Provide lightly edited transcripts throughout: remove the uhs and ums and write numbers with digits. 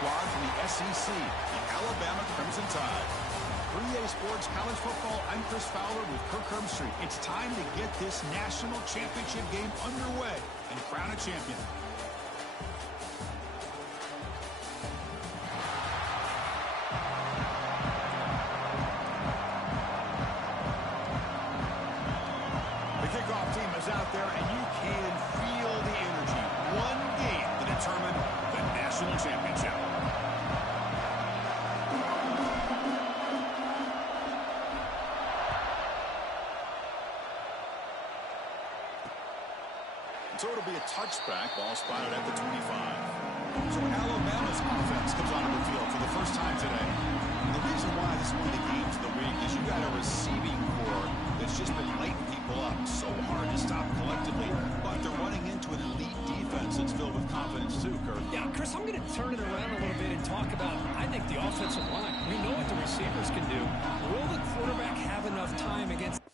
squad from the SEC, the Alabama Crimson Tide. 3A Sports College Football, I'm Chris Fowler with Kirk Herbstreit. It's time to get this national championship game underway and crown a champion. The kickoff team is out there, and you can feel the energy. One game to determine the national championship. So it'll be a touchback, ball spotted at the 25. So Alabama's offense comes onto the field for the first time today. And the reason why this is one of the games of the week is you got a receiving core that's just been lighting people up. So hard to stop collectively, but they're running into an elite defense that's filled with confidence too, Kirk. Yeah, Chris, I'm going to turn it around a little bit and talk about, I think, the offensive line. We know what the receivers can do. Will the quarterback have enough time against...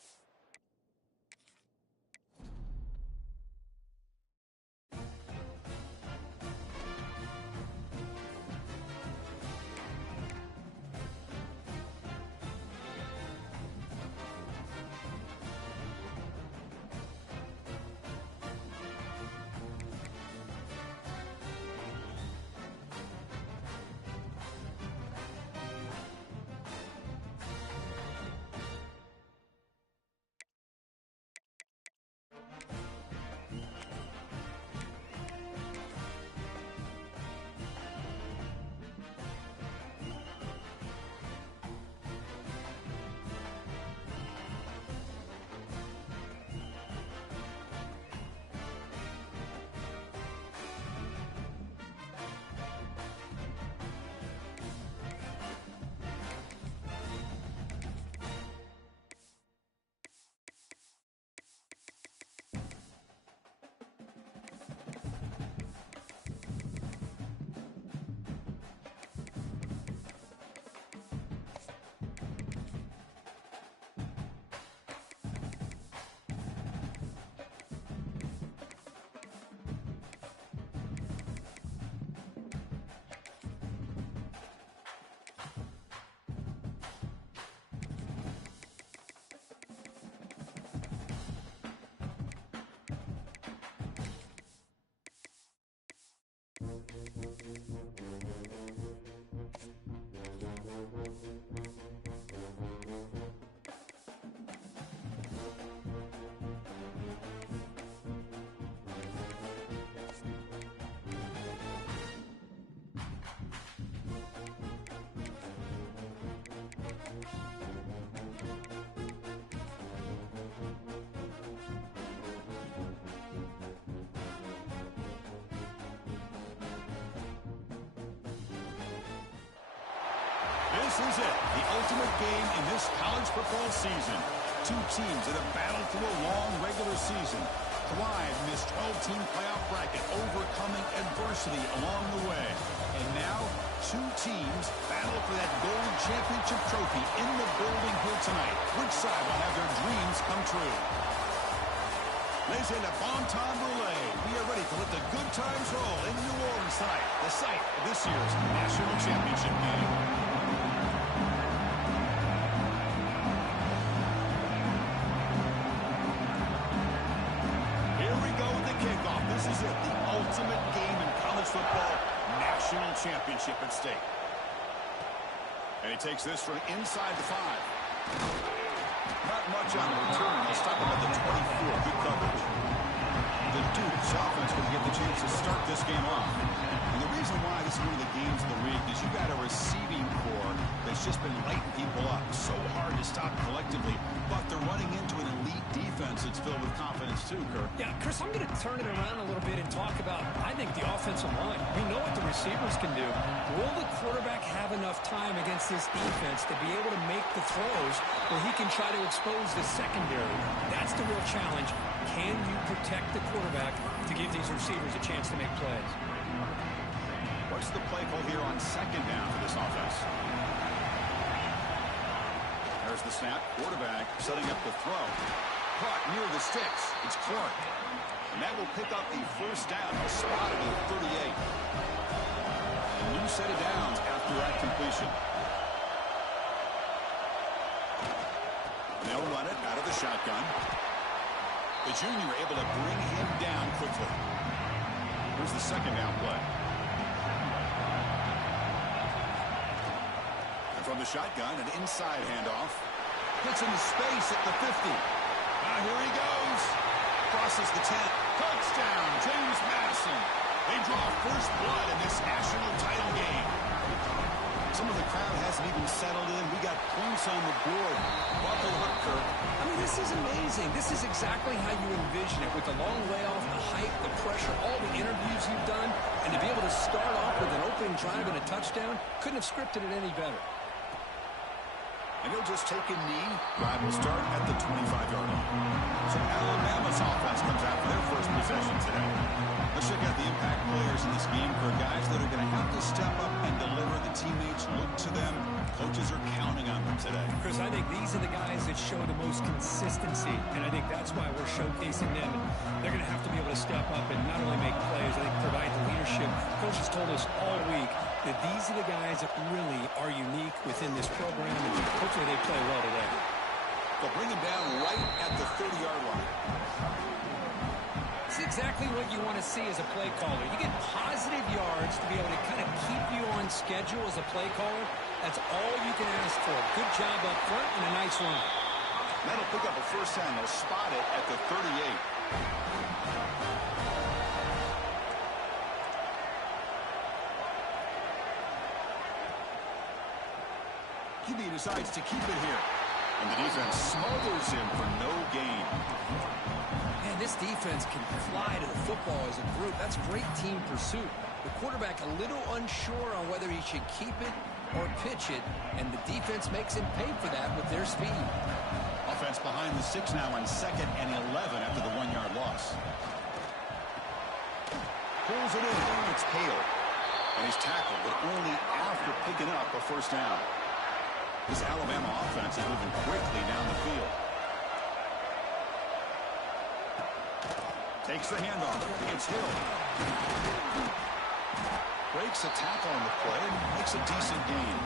This is it, the ultimate game in this college football season. Two teams that have battled through a long regular season, thrived in this 12-team playoff bracket, overcoming adversity along the way. And now, two teams battle for that gold championship trophy in the building here tonight. Which side will have their dreams come true? Ladies and gentlemen, bon temps brulee. We are ready to let the good times roll in New Orleans tonight, the site of this year's national championship game. This is it, the ultimate game in college football, national championship at stake. And he takes this from inside the 5. Not much on the return. He'll stop him at the 24. Good coverage. The Duke's offense will get the chance to start this game off. And the reason why this is one of the games of the week is you got a receiving core that's just been lighting people up. So hard to stop collectively, but they're running into an elite defense that's filled with confidence too, Kirk. Yeah, Chris, I'm going to turn it around a little bit and talk about, I think, the offensive line. We know what the receivers can do. Will the quarterback have enough time against this defense to be able to make the throws where he can try to expose the secondary? That's the real challenge. Can you protect the quarterback to give these receivers a chance to make plays? What's the play call here on second down for this offense? There's the snap. Quarterback setting up the throw. Caught near the sticks. It's Clark. And that will pick up the first down. He'll spot it at 38. And New set of downs after that completion. They'll run it out of the shotgun. The junior able to bring him down quickly. Here's the second down play. And from the shotgun, an inside handoff. Hits into space at the 50. Now here he goes. Crosses the 10. Touchdown, James Madison. They draw first blood in this national title game. Some of the crowd hasn't even settled in. We got points on the board. Buckle up, Kirk. I mean, this is amazing. This is exactly how you envision it, with the long layoff, the hype, the pressure, all the interviews you've done, and to be able to start off with an opening drive and a touchdown, couldn't have scripted it any better. And he'll just take a knee. Drive will start at the 25-yard line. So Alabama's offense comes out for their first possession today. Let's check out the impact players in this game for guys that are going to have to step up and deliver. The teammates look to them. Coaches are counting on them today. Chris, I think these are the guys that show the most consistency, and I think that's why we're showcasing them. And they're going to have to be able to step up and not only make plays, I think provide the leadership. Coach has told us all week that these are the guys that really are unique within this program, and hopefully they play well today. They'll bring him down right at the 30-yard line. It's exactly what you want to see as a play caller. You get positive yards to be able to kind of keep you on schedule as a play caller. That's all you can ask for. Good job up front and a nice run. That'll pick up a first down. They'll spot it at the 38. QB decides to keep it here. And the defense smothers him for no gain. Man, this defense can fly to the football as a group. That's great team pursuit. The quarterback a little unsure on whether he should keep it or pitch it, and the defense makes him pay for that with their speed. Offense behind the 6 now on 2nd and 11 after the 1-yard loss. Pulls it in. It's Hale. And he's tackled, but only after picking up a first down. This Alabama offense is moving quickly down the field. Takes the handoff. It's Hill. Breaks a tackle on the play and makes a decent gain.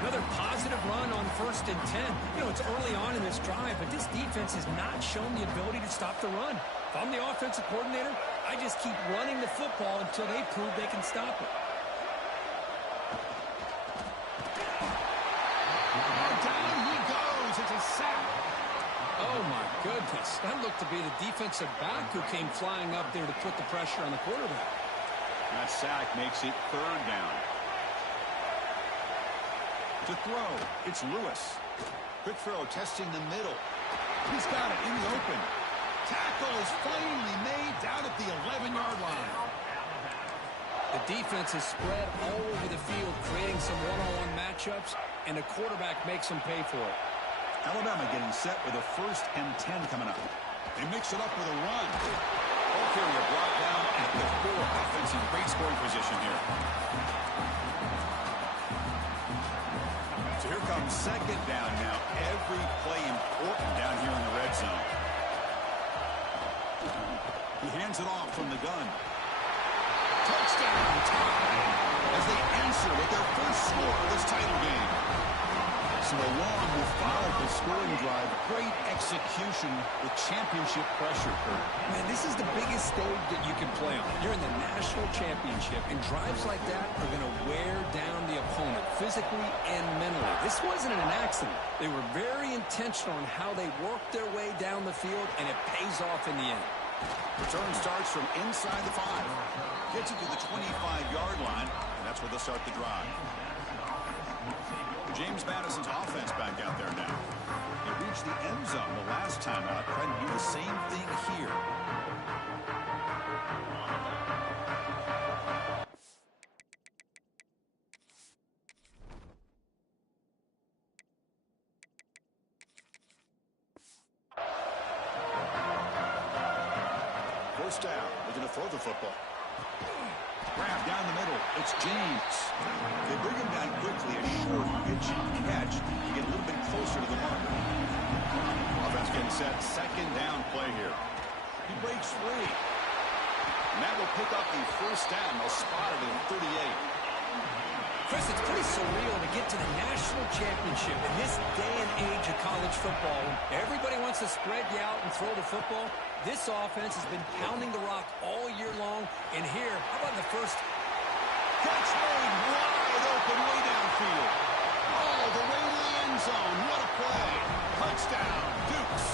Another positive run on 1st and 10. You know, it's early on in this drive, but this defense has not shown the ability to stop the run. If I'm the offensive coordinator, I just keep running the football until they prove they can stop it. Down he goes. It's a sack. Oh, my goodness. That looked to be the defensive back who came flying up there to put the pressure on the quarterback. That sack makes it 3rd down. To throw, it's Lewis. Quick throw, testing the middle. He's got it in the open. Tackle is finally made down at the 11-yard line. The defense is spread all over the field, creating some one-on-one matchups, and the quarterback makes them pay for it. Alabama getting set with a 1st and 10 coming up. They mix it up with a run. Ball carrier brought down at the 4. Offense in great scoring position here. So here comes 2nd down now. Every play important down here in the red zone. He hands it off from the gun. Touchdown time as they answer with their first score of this title game. So a long, methodical scoring drive. Great execution with championship pressure, Kurt. Man, this is the biggest stage that you can play on. You're in the national championship, and drives like that are going to wear down the opponent physically and mentally. This wasn't an accident. They were very intentional on how they worked their way down the field, and it pays off in the end. Return starts from inside the 5. Gets it to the 25-yard line, and that's where they'll start the drive. James Madison's offense back out there now. They reached the end zone the last time out. Trying to do the same thing here. First down. They're going to throw the football. Grab down the middle. It's James. They bring him down quickly. A short pitch catch to get a little bit closer to the mark. Offense getting set. 2nd down play here. He breaks free. And that will pick up the first down. They'll spot it at 38. Chris, it's pretty surreal to get to the national championship in this day and age of college football. When everybody wants to spread you out and throw the football, this offense has been pounding the rock all year long. And here, how about the first catch made wide open way downfield. Oh, the way to the end zone. What a play. Touchdown, Dukes.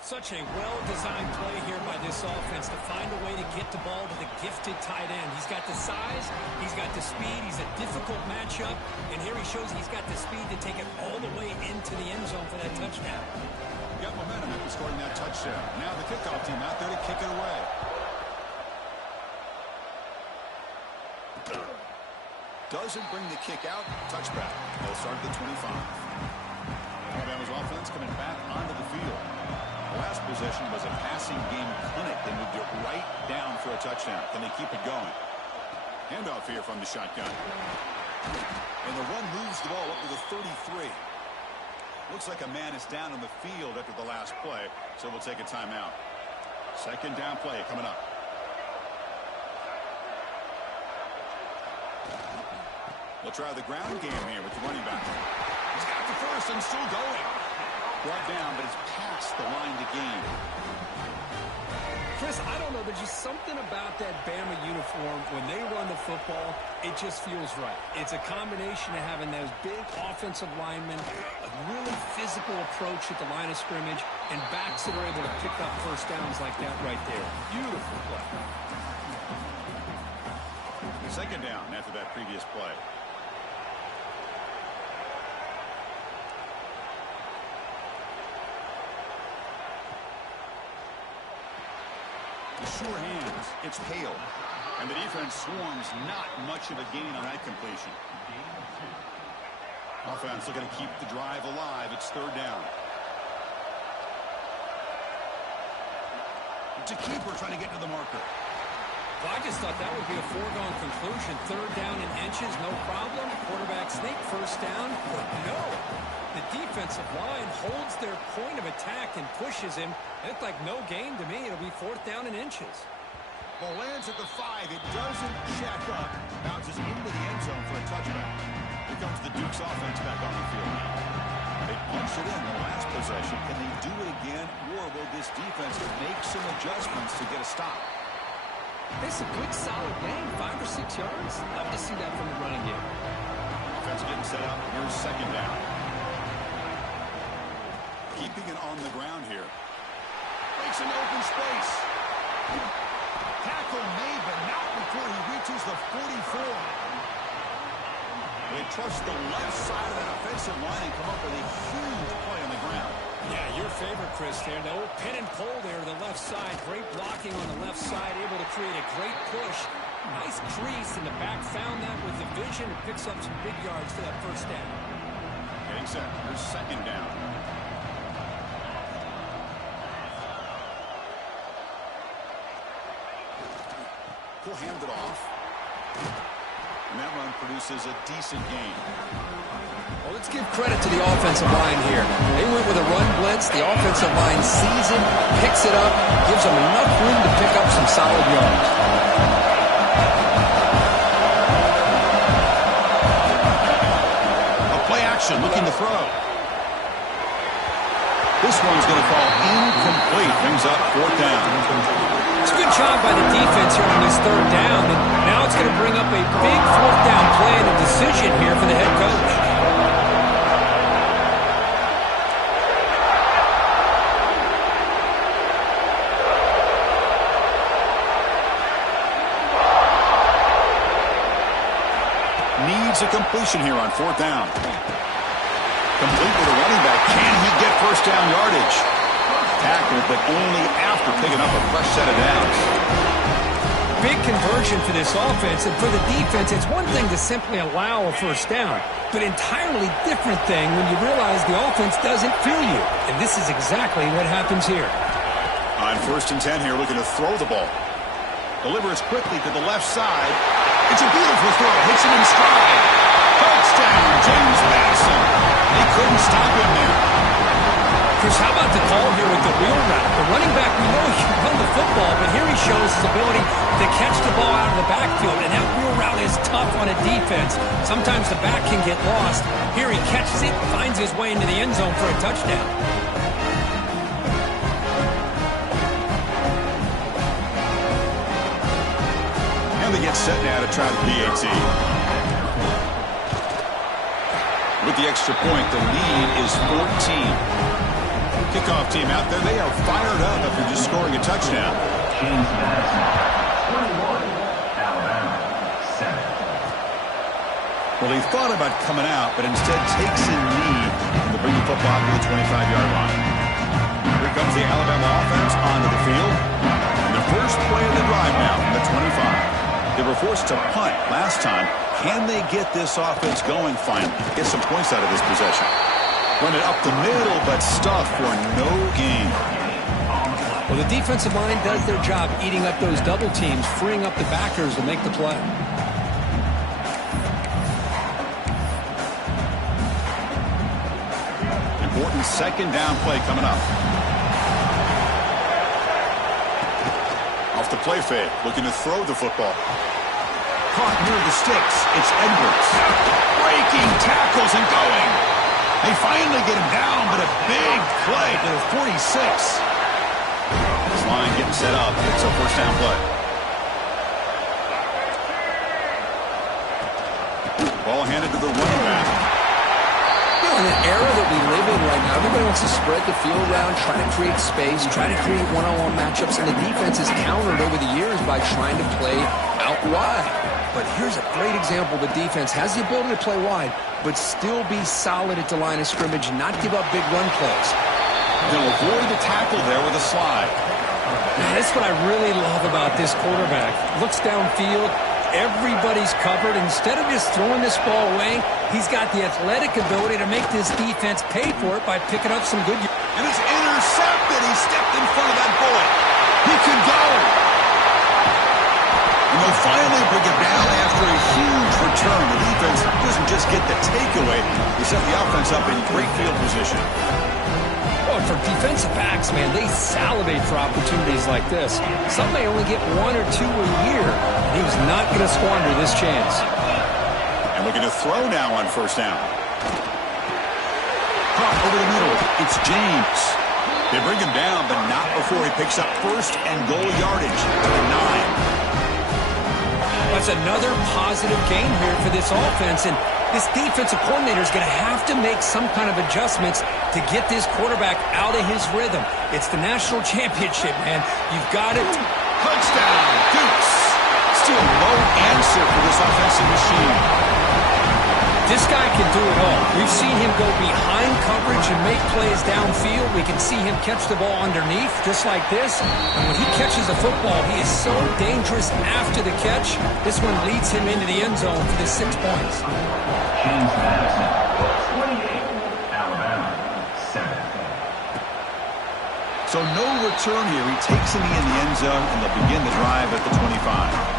Such a well-designed play here by this offense to find a way to get the ball to the gifted tight end. He's got the size, he's got the speed, he's a difficult matchup, and here he shows he's got the speed to take it all the way into the end zone for that touchdown. Got momentum after scoring that touchdown. Now the kickoff team out there to kick it away. Doesn't bring the kick out. Touchback. They'll start at the 25. Alabama's offense coming back onto the field. The last possession was a passing game clinic. They moved it right down for a touchdown. Can they keep it going? Handoff here from the shotgun. And the run moves the ball up to the 33. Looks like a man is down on the field after the last play, so we'll take a timeout. Second down play coming up. We'll try the ground game here with the running back. He's got the first and still going. Brought down, but it's past the line to gain. Chris, I don't know. There's just something about that Bama uniform. When they run the football, it just feels right. It's a combination of having those big offensive linemen, a really physical approach at the line of scrimmage, and backs that are able to pick up first downs like that right there. Beautiful play. Second down after that previous play. Sure hands. It's Hale. And the defense swarms not much of a gain on that completion. Offense looking to keep the drive alive. It's third down. It's a keeper trying to get to the marker. Well, I just thought that would be a foregone conclusion. Third down in inches, no problem. Quarterback sneak, first down. But no. The defensive line holds their point of attack and pushes him. It looked like no gain to me. It'll be fourth down in inches. Ball lands at the 5. It doesn't check up. Bounces into the end zone for a touchback. Here comes the Dukes offense back on the field now. They punched it in the last possession. Can they do it again, or will this defense make some adjustments to get a stop? It's a good, solid game. 5 or 6 yards. Love to see that from the running game. Offense getting set up. Here's second down. Keeping it on the ground here. Makes an open space. Tackle made, but not before he reaches the 44. They trust the left side of that offensive line and come up with a huge play on the ground. Yeah, your favorite, Chris, there. The old pin and pull there to the left side. Great blocking on the left side. Able to create a great push. Nice crease in the back. Found that with the vision. And picks up some big yards for that first down. Getting set. Here's second down. He'll hand it off. And that run produces a decent gain. Well, let's give credit to the offensive line here. They went with a run blitz. The offensive line sees it, picks it up, gives them enough room to pick up some solid yards. A play action looking to throw. This one's going to fall incomplete. Brings up fourth down. It's a good job by the defense here on this third down. And now it's going to bring up a big fourth down play and a decision here for the head coach. Needs a completion here on fourth down. Complete with a running back. Can he get first down yardage? tackle, but only after picking up a fresh set of downs. Big conversion for this offense, and for the defense, it's one thing to simply allow a first down, but entirely different thing when you realize the offense doesn't feel you. And this is exactly what happens here. On 1st and 10 here, looking to throw the ball. Delivers quickly to the left side. It's a beautiful throw. Hits him in stride. Touchdown, James Madison. They couldn't stop him there. Chris, how about the call here with the wheel route? The running back, we know he can run the football, but here he shows his ability to catch the ball out of the backfield, and that wheel route is tough on a defense. Sometimes the back can get lost. Here he catches it, finds his way into the end zone for a touchdown. And they get set now to try the PAT. With the extra point, the lead is 14. Kickoff team out there. They are fired up after just scoring a touchdown. James Madison, 21, Alabama, 7. Well, he thought about coming out, but instead takes in lead and to bring the football to the 25-yard line. Here comes the Alabama offense onto the field. And the first play of the drive now from the 25. They were forced to punt last time. Can they get this offense going finally? Get some points out of this possession. Run it up the middle, but stuffed for no gain. Well, the defensive line does their job eating up those double teams, freeing up the backers to make the play. Important second down play coming up. Off the play fake, looking to throw the football. Caught near the sticks. It's Edwards. Breaking tackles and going. They finally get him down, but a big play to the 46. This line getting set up. It's a first down play. Ball handed to the running back. In an era that we live in right now, everybody wants to spread the field around, try to create space, try to create one-on-one matchups, and the defense has countered over the years by trying to play out wide. But here's a great example. The defense has the ability to play wide, but still be solid at the line of scrimmage and not give up big run plays. They'll avoid the tackle there with a slide. Man, that's what I really love about this quarterback. Looks downfield. Everybody's covered. Instead of just throwing this ball away, he's got the athletic ability to make this defense pay for it by picking up some good... And it's intercepted. He stepped in front of that bullet. He can go. And they'll finally bring it down after a huge return. The defense doesn't just get the takeaway. They set the offense up in great field position. Oh, for defensive backs, man, they salivate for opportunities like this. Some may only get 1 or 2 a year. And he was not going to squander this chance. And looking to throw now on first down. Caught over the middle. It's James. They bring him down, but not before he picks up first and goal yardage to the 9. That's another positive gain here for this offense, and this defensive coordinator is going to have to make some kind of adjustments to get this quarterback out of his rhythm. It's the national championship, man. You've got it. Touchdown, Dukes. Still no answer for this offensive machine. This guy can do it all. We've seen him go behind coverage and make plays downfield. We can see him catch the ball underneath, just like this. And when he catches a football, he is so dangerous after the catch. This one leads him into the end zone for the 6 points. James Madison, 28, Alabama, 7. So no return here. He takes it in the end zone, and they'll begin the drive at the 25.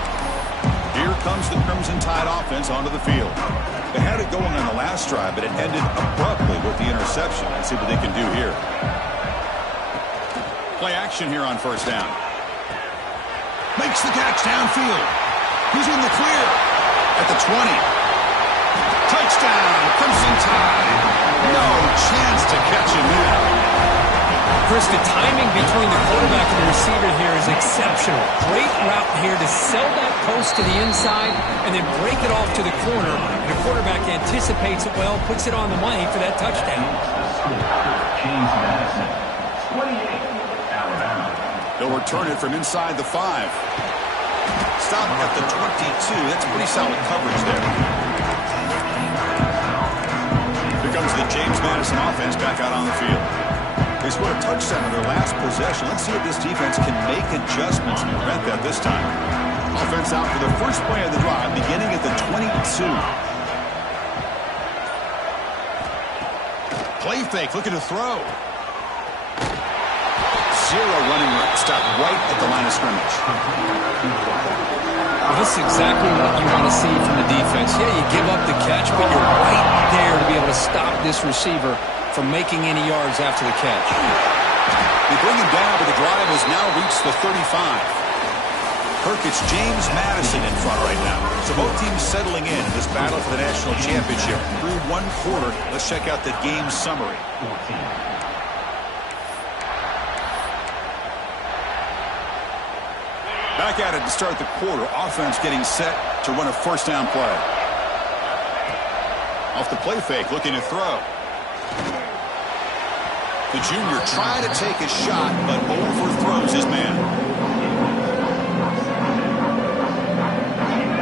Here comes the Crimson Tide offense onto the field. They had it going on the last drive, but it ended abruptly with the interception. Let's see what they can do here. Play action here on first down. Makes the catch downfield. He's in the clear at the 20. Touchdown, Crimson Tide. No chance to catch him here. Chris, the timing between the quarterback and the receiver here is exceptional. Great route here to sell that post to the inside and then break it off to the corner. And the quarterback anticipates it well, puts it on the money for that touchdown. James Madison, 28, Alabama. They'll return it from inside the 5. Stop at the 22. That's pretty solid coverage there. Here comes the James Madison offense back out on the field. They They scored a touchdown in their last possession. Let's see if this defense can make adjustments and prevent that this time. Offense out for the first play of the drive, beginning at the 22. Play fake, looking to throw. Zero running room. Stop right at the line of scrimmage. Well, this is exactly what you want to see from the defense. Yeah, you give up the catch, but you're right there to be able to stop this receiver from making any yards after the catch. They bring him down, but the drive has now reached the 35. Kirk, it's James Madison in front right now. So both teams settling in this battle for the national championship. Through one quarter, let's check out the game summary. Back at it to start the quarter. Offense getting set to run a first down play. Off the play fake, looking to throw. The junior trying to take a shot, but overthrows his man.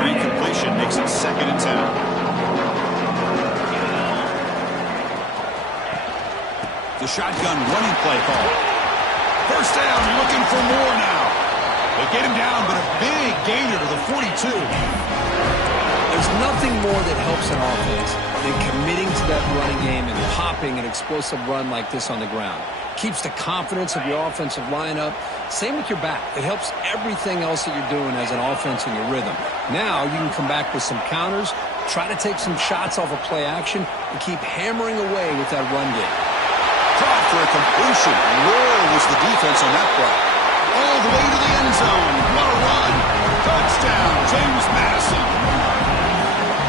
Incompletion makes it 2nd and 10. The shotgun running play call. First down, looking for more now. They get him down, but a big gainer to the 42. There's nothing more that helps an offense than committing to that running game and popping an explosive run like this on the ground. Keeps the confidence of your offensive lineup. Same with your back. It helps everything else that you're doing as an offense in your rhythm. Now you can come back with some counters, try to take some shots off of play action, and keep hammering away with that run game. Caught for a completion. Where was the defense on that play? All the way to the end zone. What a run. Touchdown, James Madison.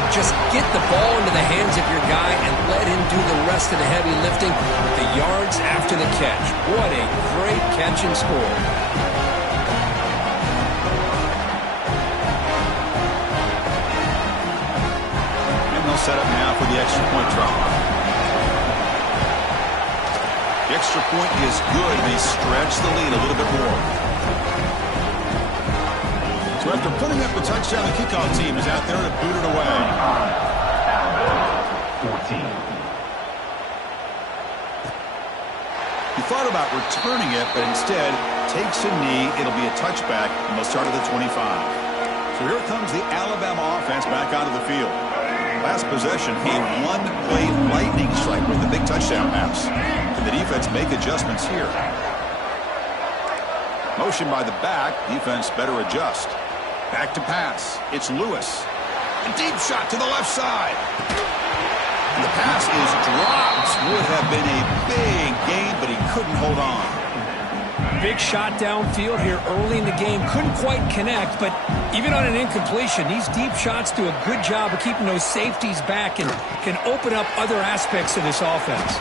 Just get the ball into the hands of your guy and let him do the rest of the heavy lifting with the yards after the catch. What a great catch and score. And they'll set up now for the extra point drop. The extra point is good. They stretch the lead a little bit more. So after putting up the touchdown, the kickoff team is out there to boot it away. 14. He thought about returning it, but instead takes a knee. It'll be a touchback, and they'll start at the 25. So here comes the Alabama offense back onto the field. Last possession, a one-play lightning strike with the big touchdown pass. Can the defense make adjustments here? Motion by the back. Defense better adjust. Back to pass. It's Lewis. A deep shot to the left side. And the pass is dropped. Would have been a big gain, but he couldn't hold on. Big shot downfield here early in the game. Couldn't quite connect, but even on an incompletion, these deep shots do a good job of keeping those safeties back and can open up other aspects of this offense.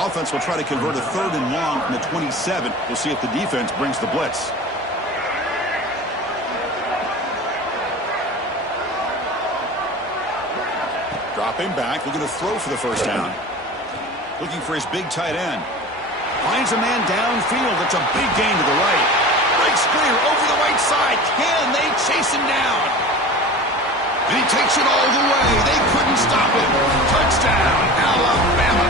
Offense will try to convert a 3rd and long from the 27. We'll see if the defense brings the blitz. Dropping back, looking to throw for the first down. Looking for his big tight end. Finds a man downfield. That's a big gain to the right. Breaks clear over the right side. Can they chase him down? And he takes it all the way. They couldn't stop him. Touchdown, Alabama.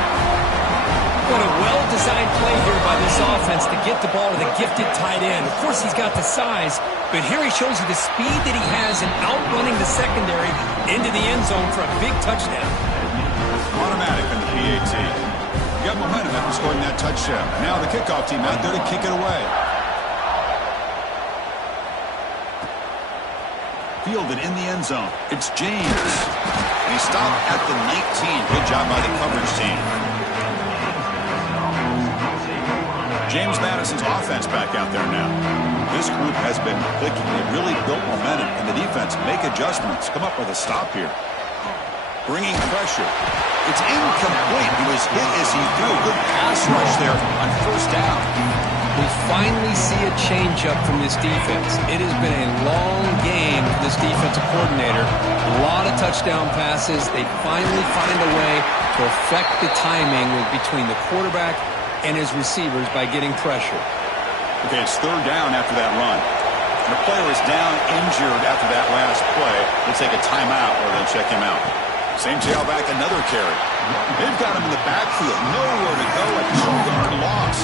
What a well-designed play here by this offense to get the ball to the gifted tight end. Of course, he's got the size, but here he shows you the speed that he has in outrunning the secondary into the end zone for a big touchdown. Automatic in the PAT. You got momentum after scoring that touchdown. Now the kickoff team out there to kick it away. Fielded in the end zone. It's James. And he stopped at the 19. Good job by the coverage team. James Madison's offense back out there now. This group has been clicking. They really built momentum, and the defense make adjustments. Come up with a stop here. Bringing pressure. It's incomplete. He was hit as he threw a good pass rush there on first down. We finally see a change-up from this defense. It has been a long game for this defensive coordinator. A lot of touchdown passes. They finally find a way to affect the timing between the quarterback and his receivers by getting pressure. Okay, it's 3rd down after that run. The player is down injured after that last play. They'll take a timeout or they'll check him out. Same tailback, another carry. They've got him in the backfield. Nowhere to go. A 2-yard loss.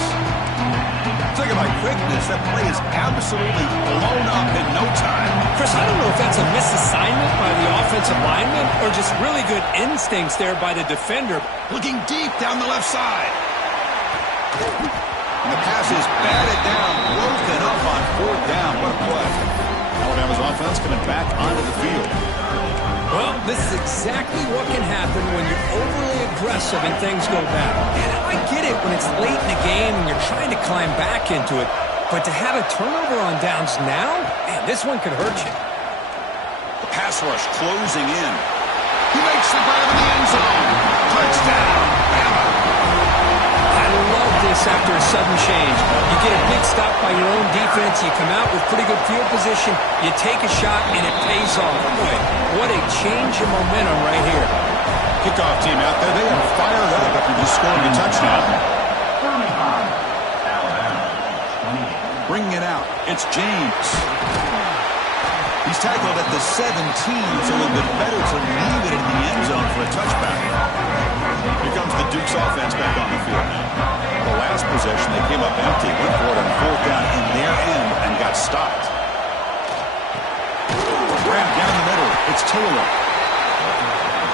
Talking about quickness, that play is absolutely blown up in no time. Chris, I don't know if that's a misassignment by the offensive lineman or just really good instincts there by the defender. Looking deep down the left side. And the pass is batted down, broken up on 4th down. What a play. Alabama's offense coming back onto the field. Well, this is exactly what can happen when you're overly aggressive and things go bad. And I get it when it's late in the game and you're trying to climb back into it. But to have a turnover on downs now, man, this one could hurt you. The pass rush closing in. He makes the grab in the end zone. Touchdown, Bama. I love this after a sudden change. You get a big stop by your own defense. You come out with pretty good field position. You take a shot, and it pays off. Boy, what a change in momentum right here. Kickoff team out there. They are fired up after just scoring a touchdown. Bringing it out. It's James. He's tackled at the 17. It's a little bit better to leave it in the end zone for a touchback. Here comes the Duke's offense back on the field now. The last possession, they came up empty, went for it on 4th down in their end and got stopped. Grab down the middle. It's Taylor.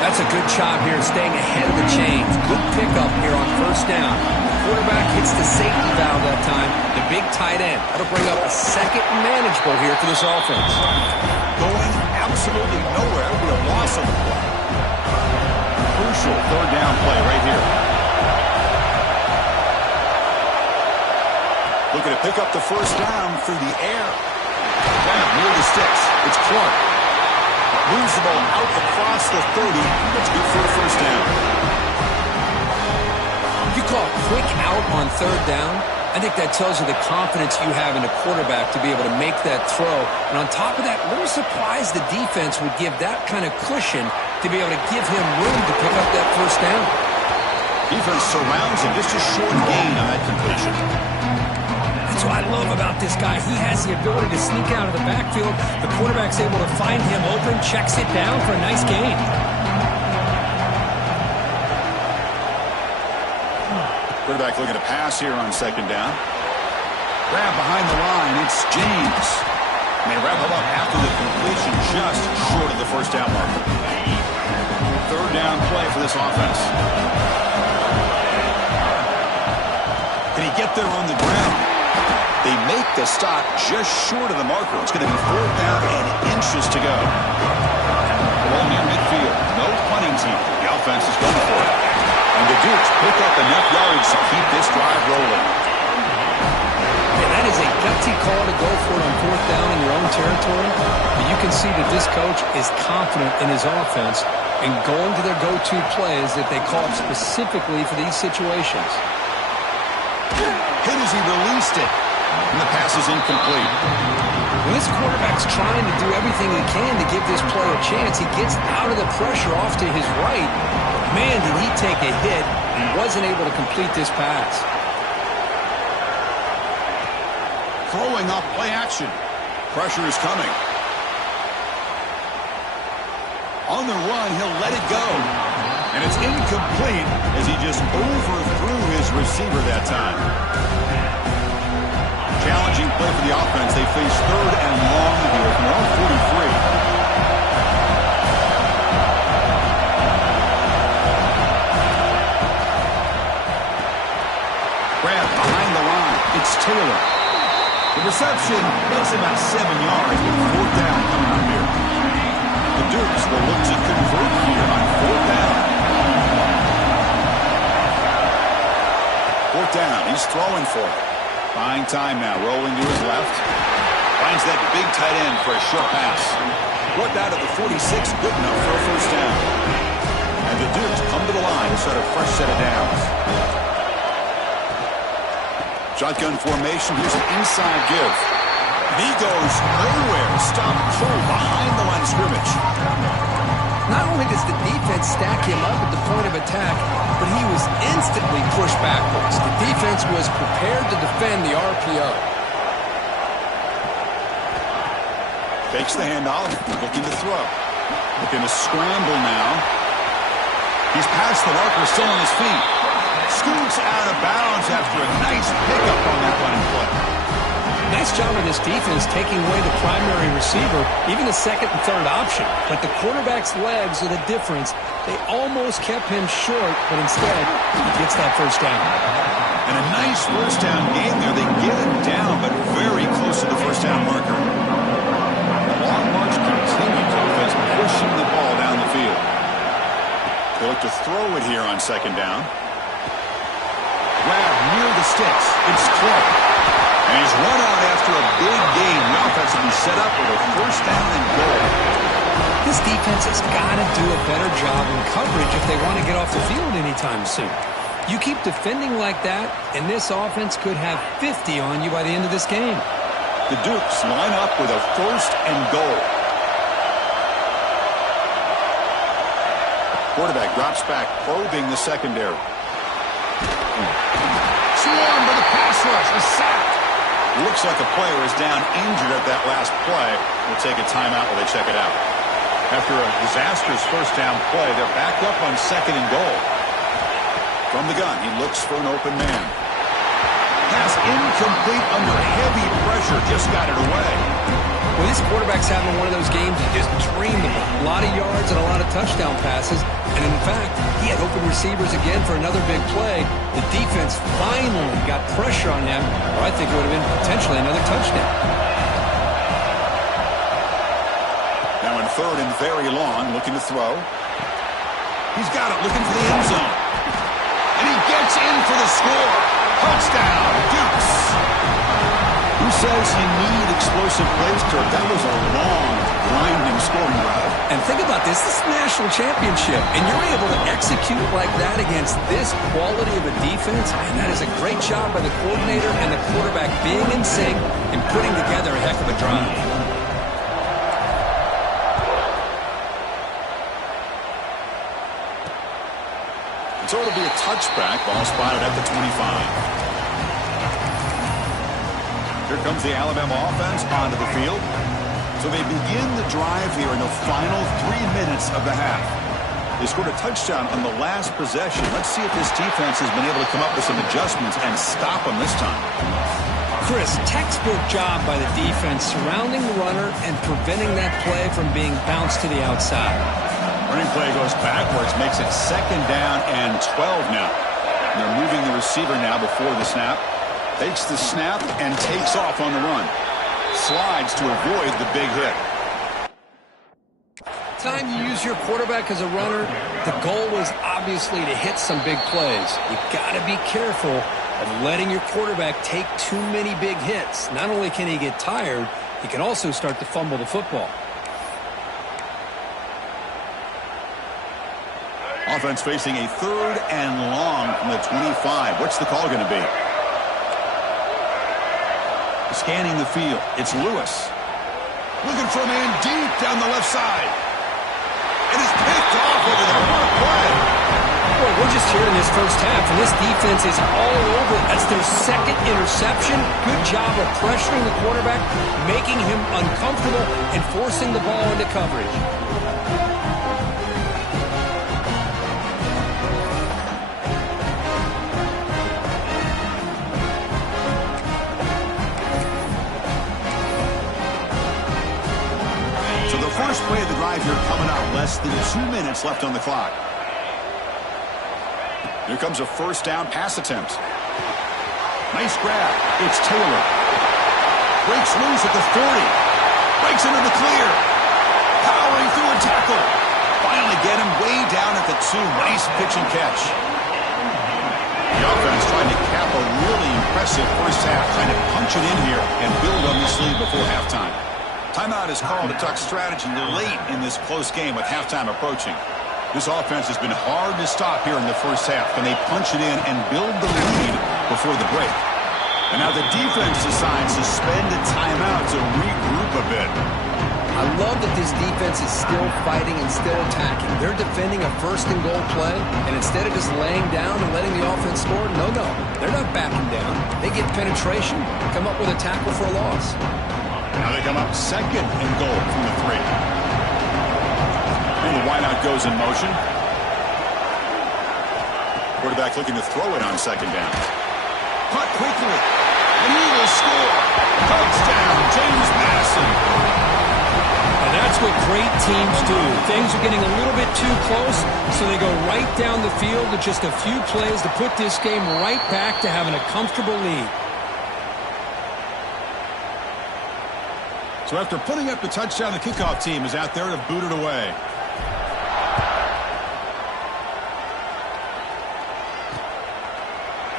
That's a good job here, staying ahead of the chains. Good pickup here on 1st down. The quarterback hits the safety valve that time. The big tight end. That'll bring up a second manageable here for this offense. Going absolutely nowhere. It'll be a loss of the play. Crucial 3rd down play right here. Looking to pick up the 1st down through the air. Down near the sticks. It's Clark. Moves the ball out across the 30. That's good for a 1st down. You call a quick out on 3rd down. I think that tells you the confidence you have in a quarterback to be able to make that throw. And on top of that, a little surprised the defense would give that kind of cushion to be able to give him room to pick up that 1st down. Defense surrounds him. Just a short gain on that completion. That's what I love about this guy. He has the ability to sneak out of the backfield. The quarterback's able to find him open, checks it down for a nice gain. Quarterback looking to pass here on 2nd down. Grab behind the line. It's James. And they wrap him up after the completion, just short of the 1st down marker. 3rd down play for this offense. Can he get there on the ground? They make the stop just short of the marker. It's going to be 4th down and inches to go. Ball near midfield. No punting team. The offense is going for it. And the Dukes pick up enough yards to keep this drive rolling. And that is a gutsy call to go for it on 4th down in your own territory. But you can see that this coach is confident in his offense and going to their go-to plays that they call specifically for these situations. Hit as he released it. And the pass is incomplete. When this quarterback's trying to do everything he can to give this play a chance, he gets out of the pressure off to his right. Man, did he take a hit and wasn't able to complete this pass. Throwing up play action. Pressure is coming. On the run, he'll let it go. And it's incomplete as he just overthrew his receiver that time. Challenging play for the offense. They face 3rd and long here from their own 43. Grab behind the line. It's Taylor. The reception makes about 7 yards with 4th down coming up here. The Dukes will look to convert here on 4th down. 4th down. He's throwing for it. Buying time now. Rolling to his left. Finds that big tight end for a short pass. Brought down to the 46. Good enough for a 1st down. And the Dukes come to the line to start a fresh set of downs. Shotgun formation. Here's an inside give. And he goes nowhere. Stop cold behind the line of scrimmage. Not only does the defense stack him up at the point of attack, but he was instantly pushed backwards. The defense was prepared to defend the RPO. Takes the handoff, looking to throw. Looking to scramble now. He's past the marker, still on his feet. Scoots out of bounds after a nice pickup on that running play. Nice job of this defense taking away the primary receiver, even the second and third option. But the quarterback's legs are the difference. They almost kept him short, but instead, he gets that first down. And a nice first down game there. They get him down, but very close to the first down marker. The long march continues. Offense pushing the ball down the field. They look to throw it here on second down. Grab near the sticks. It's Clark. And he's run out after a big gain. The offense will be set up with a first down and goal. This defense has got to do a better job in coverage if they want to get off the field anytime soon. You keep defending like that, and this offense could have 50 on you by the end of this game. The Dukes line up with a first and goal. Quarterback drops back, probing the secondary. Swarmed by the pass rush, a sack. Looks like a player is down injured at that last play. We'll take a timeout while they check it out. After a disastrous first down play, they're back up on second and goal. From the gun, he looks for an open man. Pass incomplete under heavy pressure, just got it away. Well, this quarterback's having one of those games he just dreamed about. A lot of yards and a lot of touchdown passes. And in fact, he had open receivers again for another big play. The defense finally got pressure on him, or I think it would have been potentially another touchdown. Now in third and very long, looking to throw. He's got it, looking for the end zone. And he gets in for the score. Touchdown, Dukes. Who says you need explosive plays, Kirk? That was a long, grinding scoring drive. And think about this. This is a national championship, and you're able to execute like that against this quality of a defense, and that is a great job by the coordinator and the quarterback being in sync and putting together a heck of a drive. So it'll be a touchback. Ball spotted at the 25. Here comes the Alabama offense onto the field. So they begin the drive here in the final 3 minutes of the half. They scored a touchdown on the last possession. Let's see if this defense has been able to come up with some adjustments and stop them this time. Chris, textbook job by the defense surrounding the runner and preventing that play from being bounced to the outside. Running play goes backwards, makes it second down and 12 now. And they're moving the receiver now before the snap. Takes the snap and takes off on the run. Slides to avoid the big hit. Time you use your quarterback as a runner, the goal was obviously to hit some big plays. You got to be careful of letting your quarterback take too many big hits. Not only can he get tired, he can also start to fumble the football. Offense facing a third and long from the 25. What's the call going to be? Scanning the field. It's Lewis. Looking for a man deep down the left side. And it's picked off over the play. Boy, we're just here in this first half, and this defense is all over. That's their second interception. Good job of pressuring the quarterback, making him uncomfortable, and forcing the ball into coverage. First play of the drive here coming up. Less than 2 minutes left on the clock. Here comes a first down pass attempt. Nice grab. It's Taylor. Breaks loose at the 40. Breaks into the clear. Powering through a tackle. Finally get him way down at the 2. Nice pitch and catch. The offense trying to cap a really impressive first half. Trying to punch it in here and build on this lead before halftime. Timeout is called to talk strategy late in this close game with halftime approaching. This offense has been hard to stop here in the first half. Can they punch it in and build the lead before the break? And now the defense decides to spend a timeout to regroup a bit. I love that this defense is still fighting and still attacking. They're defending a first and goal play, and instead of just laying down and letting the offense score, no, they're not backing down. They get penetration, come up with a tackle for a loss. Now they come up second and goal from the 3. And the wideout goes in motion. Quarterback looking to throw it on second down. Caught quickly. And Eagles score. Touchdown, James Madison. And that's what great teams do. Things are getting a little bit too close, so they go right down the field with just a few plays to put this game right back to having a comfortable lead. So after putting up the touchdown, the kickoff team is out there to boot it away.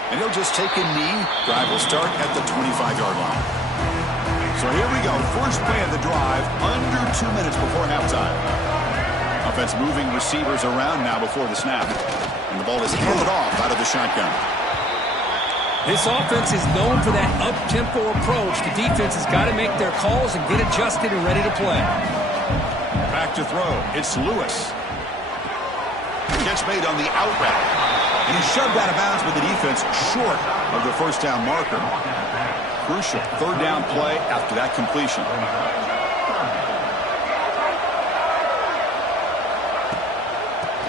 And he'll just take a knee. Drive will start at the 25-yard line. So here we go. First play of the drive, under 2 minutes before halftime. Offense moving receivers around now before the snap. And the ball is handed off out of the shotgun. This offense is known for that up-tempo approach. The defense has got to make their calls and get adjusted and ready to play. Back to throw. It's Lewis. Catch made on the out route. And he's shoved out of bounds with the defense short of the first down marker. Crucial third down play after that completion.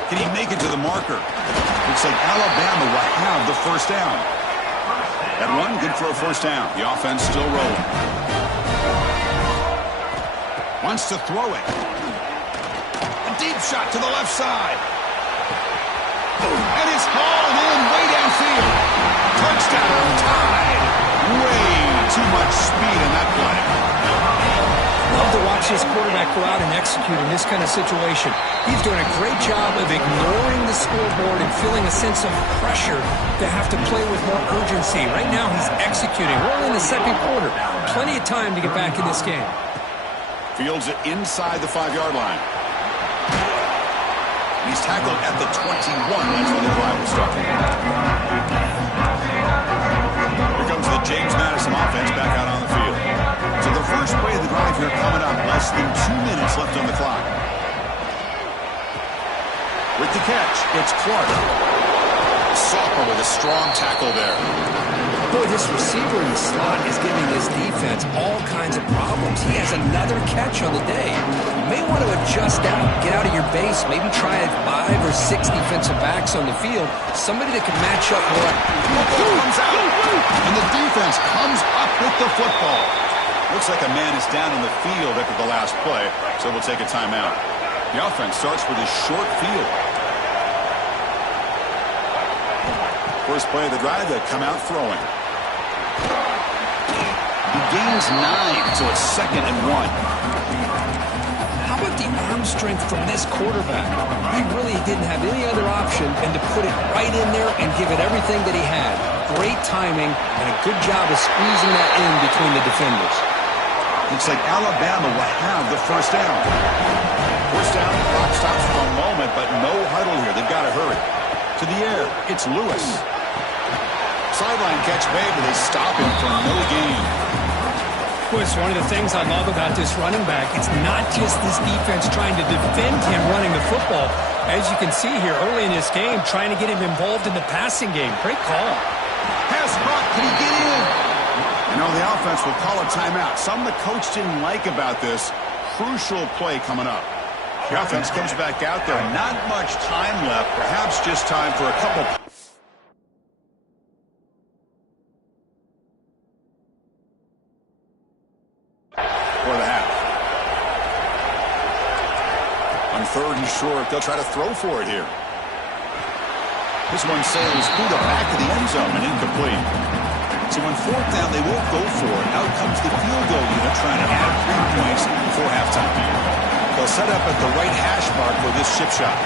Can he make it to the marker? Looks like Alabama will have the first down. That run, good for a first down. The offense still rolling. Wants to throw it. A deep shot to the left side. And it's hauled in way downfield. Touchdown, tied. Way too much speed in that play. Love to watch this quarterback go out and execute in this kind of situation. He's doing a great job of ignoring the scoreboard and feeling a sense of pressure to have to play with more urgency. Right now he's executing. We're in the second quarter. Plenty of time to get back in this game. Fields it inside the 5-yard line. He's tackled at the 21. That's when the drive will start. Here comes the James Madison offense back out on the field. So the first play of the drive here coming up. Less than 2 minutes left on the clock. With the catch, it's Clark. Sophomore with a strong tackle there. Boy, this receiver in the slot is giving this defense all kinds of problems. He has another catch on the day. You may want to adjust out, get out of your base, maybe try 5 or 6 defensive backs on the field, somebody that can match up more. Comes out, and the defense comes up with the football. Looks like a man is down in the field after the last play, so we'll take a timeout. The offense starts with a short field. First play of the drive, they come out throwing. He gains 9, so it's 2nd and 1. How about the arm strength from this quarterback? He really didn't have any other option than to put it right in there and give it everything that he had. Great timing and a good job of squeezing that in between the defenders. Looks like Alabama will have the first down. First down, clock stops for a moment, but no huddle here. They've got to hurry. To the air, it's Lewis. Sideline catch made, but they stop him for no gain. Boy, it's one of the things I love about this running back. It's not just this defense trying to defend him running the football. As you can see here early in this game, trying to get him involved in the passing game. Great call. Pass caught. Can he get in? You know, the offense will call a timeout. Something the coach didn't like about this. Crucial play coming up. The offense comes back out there. Not much time left. Perhaps just time for a couple. For the half. On 3rd and short, they'll try to throw for it here. This one sails through the back of the end zone and incomplete. So on 4th down, they won't go for it. Out comes the field goal unit trying to add 3 points before halftime. They'll set up at the right hash mark for this chip shot.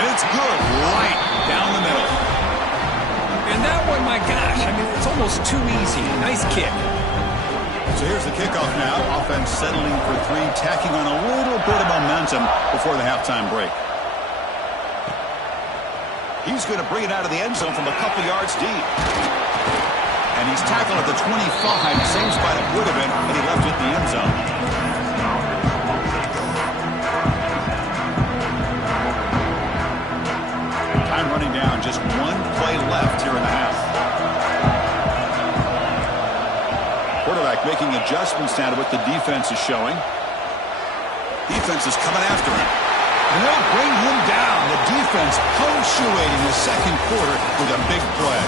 And it's good, right down the middle. And that one, my gosh, I mean, it's almost too easy. Nice kick. So here's the kickoff now. Offense settling for 3, tacking on a little bit of momentum before the halftime break. He's going to bring it out of the end zone from a couple yards deep. And he's tackled at the 25, same spot it would have been, but he left it in the end zone. Time running down, just 1 play left here in the half. Quarterback making adjustments now to what the defense is showing. Defense is coming after him. And they'll bring him down. The defense punctuating the second quarter with a big play.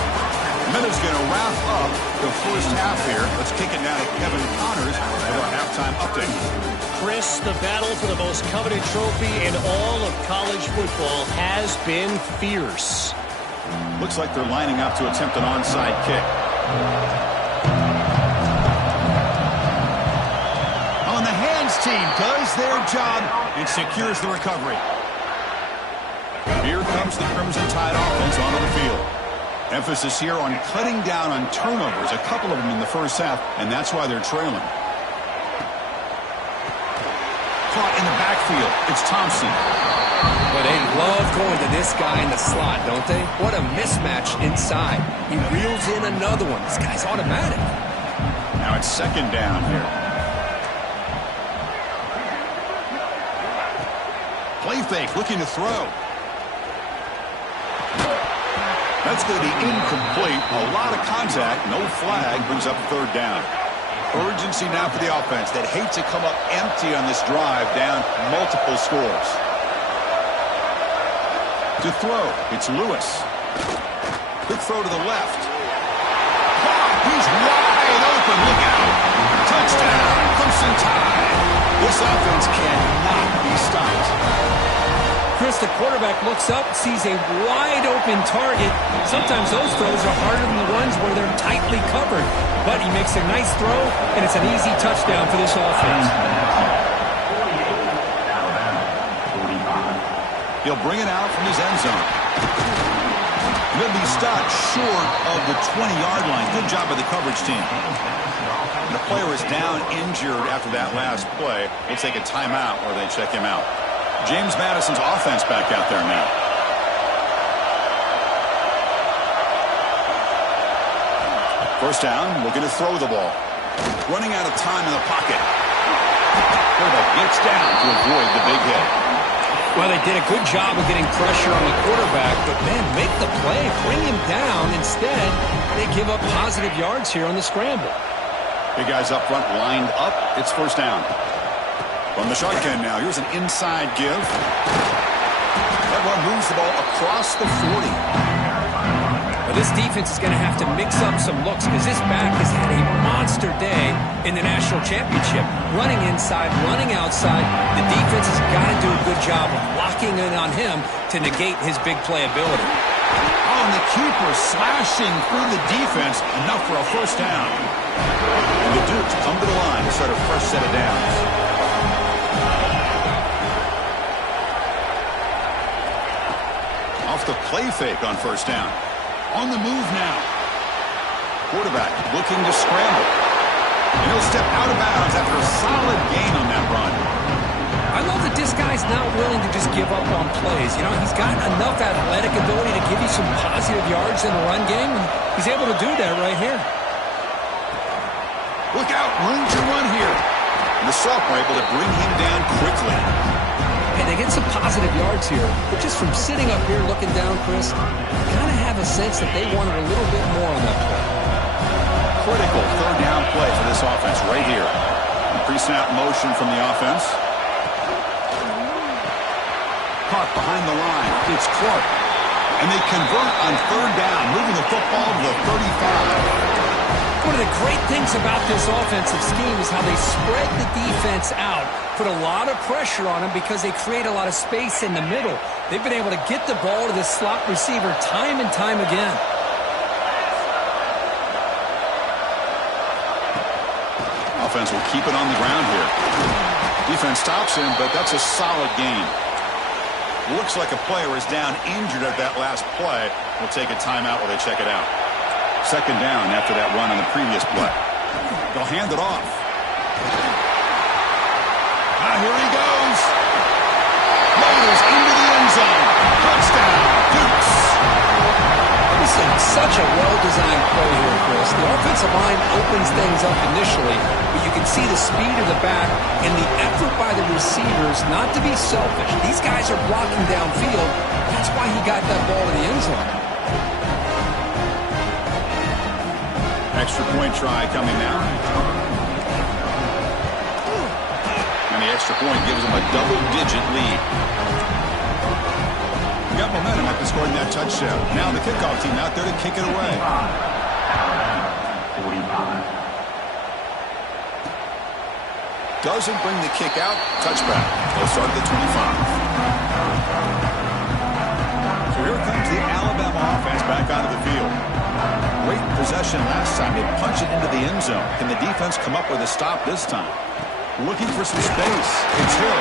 Minutes going to wrap up the first half here. Let's kick it now to Kevin Connors with our halftime update. Chris, the battle for the most coveted trophy in all of college football has been fierce. Looks like they're lining up to attempt an onside kick. On the hands team does their job and secures the recovery. Here comes the Crimson Tide offense onto the field. Emphasis here on cutting down on turnovers, a couple of them in the first half, and that's why they're trailing. Caught in the backfield. It's Thompson. But they love going to this guy in the slot, don't they? What a mismatch inside. He reels in another one. This guy's automatic. Now it's second down here. Play fake, looking to throw. That's going to be incomplete. A lot of contact. No flag. Brings up third down. Urgency now for the offense that hate to come up empty on this drive, down multiple scores. To throw, it's Lewis. Quick throw to the left. He's wide open. Look out. Touchdown, Crimson Tide. This offense cannot be stopped. Chris, the quarterback looks up, sees a wide-open target. Sometimes those throws are harder than the ones where they're tightly covered. But he makes a nice throw, and it's an easy touchdown for this offense. He'll bring it out from his end zone. He'll be stopped short of the 20-yard line. Good job by the coverage team. The player is down injured after that last play. We'll take a timeout or they check him out. James Madison's offense back out there now. First down, looking to throw the ball. Running out of time in the pocket. Quarterback gets down to avoid the big hit. Well, they did a good job of getting pressure on the quarterback, but, man, make the play. Bring him down. Instead, they give up positive yards here on the scramble. Big guys up front lined up. It's first down. From the shotgun now, here's an inside give. That one moves the ball across the 40. Well, this defense is going to have to mix up some looks because this back has had a monster day in the national championship. Running inside, running outside. The defense has got to do a good job of locking in on him to negate his big play ability. Oh, and the keeper slashing through the defense, enough for a first down. And the Dukes come to the line to start a fresh set of downs. Off the play fake on first down. On the move now. Quarterback looking to scramble. And he'll step out of bounds after a solid gain on that run. I love that this guy's not willing to just give up on plays. You know, he's got enough athletic ability to give you some positive yards in the run game, and he's able to do that right here. Look out, room to run here. And the sophomore able to bring him down quickly. And they get some positive yards here. But just from sitting up here looking down, Chris, you kind of have a sense that they wanted a little bit more on that play. Critical third down play for this offense right here. Pre-snap motion from the offense. Caught behind the line. It's Clark. And they convert on third down, moving the football to the 35. One of the great things about this offensive scheme is how they spread the defense out, put a lot of pressure on them because they create a lot of space in the middle. They've been able to get the ball to the slot receiver time and time again. Offense will keep it on the ground here. Defense stops him, but that's a solid gain. Looks like a player is down injured at that last play. We'll take a timeout while they check it out. Second down after that run on the previous play. They'll hand it off. Here he goes. Motors into the end zone. Touchdown, Dukes. This is such a well-designed play here, Chris. The offensive line opens things up initially, but you can see the speed of the back and the effort by the receivers not to be selfish. These guys are blocking downfield. That's why he got that ball to the end zone. Extra point try coming now. the extra point gives them a double-digit lead. We got momentum after scoring that touchdown. Now the kickoff team out there to kick it away. 45. Doesn't bring the kick out. Touchback. They'll start at the 25. So here comes the Alabama offense back onto the field. Great possession last time. They punch it into the end zone. Can the defense come up with a stop this time? Looking for some space. It's Hill.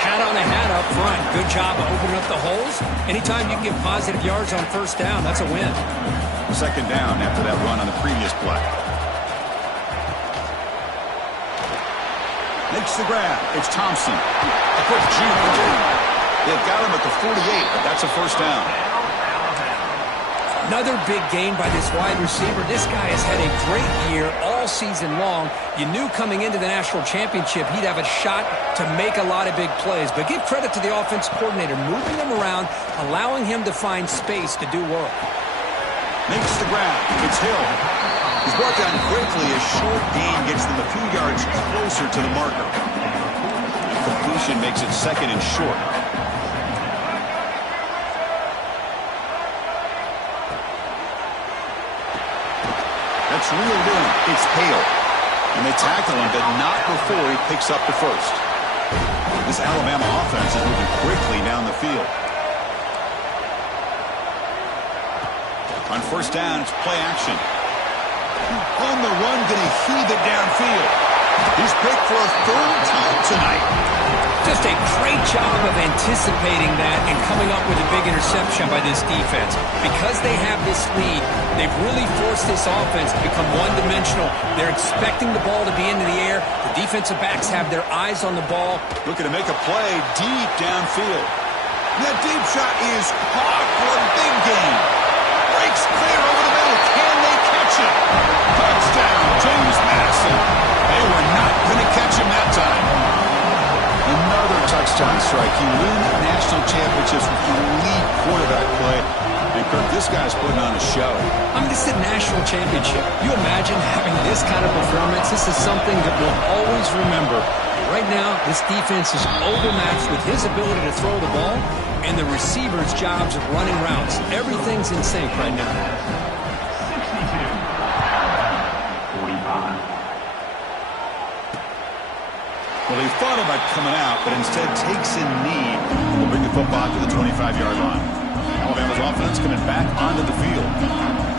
Hat on a hat up front. Good job of opening up the holes. Anytime you can get positive yards on first down, that's a win. Second down after that run on the previous play. Makes the grab. It's Thompson. A quick juke. They've got him at the 48, but that's a first down. Another big gain by this wide receiver. This guy has had a great year all season long. You knew coming into the national championship he'd have a shot to make a lot of big plays. But give credit to the offense coordinator, moving him around, allowing him to find space to do work. Makes the grab. It's Hill. He's brought down quickly. A short gain gets them a few yards closer to the marker. The completion makes it second and short. That's reeled in. It's Hale. And they tackle him, but not before he picks up the first. This Alabama offense is moving quickly down the field. On first down, it's play action. On the run, going to heave it downfield. He's picked for a third time tonight. Just a great job of anticipating that and coming up with a big interception by this defense. Because they have this lead, they've really forced this offense to become one-dimensional. They're expecting the ball to be into the air. The defensive backs have their eyes on the ball. Looking to make a play deep downfield. That deep shot is caught for a big gain. Breaks clear over the middle. Can they catch it? Touchdown, James Madison. They were not going to catch him that time. Another touchdown strike. You win national championships with elite quarterback play. And Kirk, this guy's putting on a show. I mean, this is a national championship. You imagine having this kind of performance? This is something that we'll always remember. Right now, this defense is overmatched with his ability to throw the ball and the receivers' jobs of running routes. Everything's in sync right now. 62. 45. Well, he thought about coming out, but instead takes a knee. Will bring the football to the 25-yard line. Alabama's offense coming back onto the field.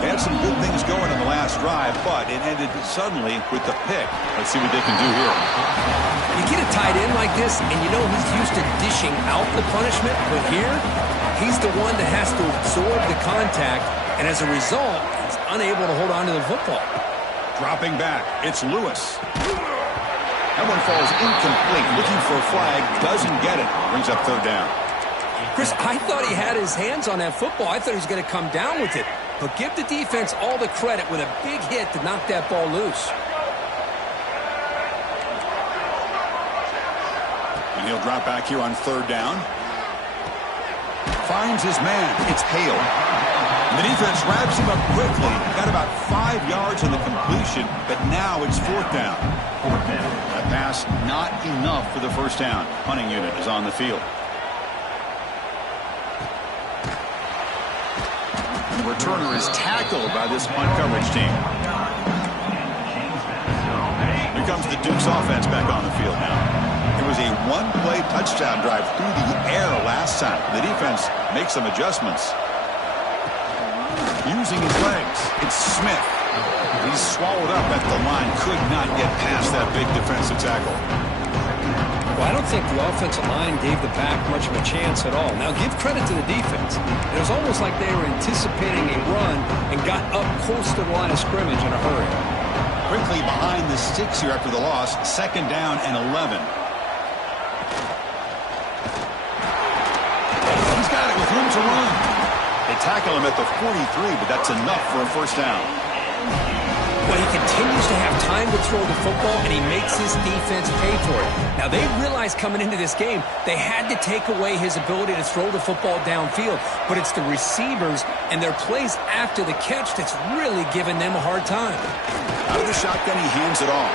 They had some good things going in the last drive, but it ended suddenly with the pick. Let's see what they can do here. You get a tight end like this, and you know he's used to dishing out the punishment, but here, he's the one that has to absorb the contact, and as a result, he's unable to hold on to the football. Dropping back, it's Lewis. That one falls incomplete. Looking for a flag, doesn't get it. Brings up third down. Chris, I thought he had his hands on that football. I thought he was going to come down with it. But give the defense all the credit with a big hit to knock that ball loose. And he'll drop back here on third down. Finds his man. It's Hale. And the defense wraps him up quickly. Got about 5 yards on the completion, but now it's fourth down. That pass not enough for the first down. Punting unit is on the field. The returner is tackled by this punt coverage team. Here comes the Duke's offense back on the field now. It was a one-play touchdown drive through the air last time. The defense makes some adjustments. Using his legs, it's Smith. He's swallowed up at the line. Could not get past that big defensive tackle. Well, I don't think the offensive line gave the back much of a chance at all. Now, give credit to the defense. It was almost like they were anticipating a run and got up close to the line of scrimmage in a hurry. Quickly behind the sticks here after the loss. Second down and 11. He's got it with room to run. They tackle him at the 43, but that's enough for a first down. Well, he continues to have time to throw the football, and he makes his defense pay for it. Now, they realized coming into this game they had to take away his ability to throw the football downfield, but it's the receivers and their plays after the catch that's really giving them a hard time. Out of the shotgun, he hands it off.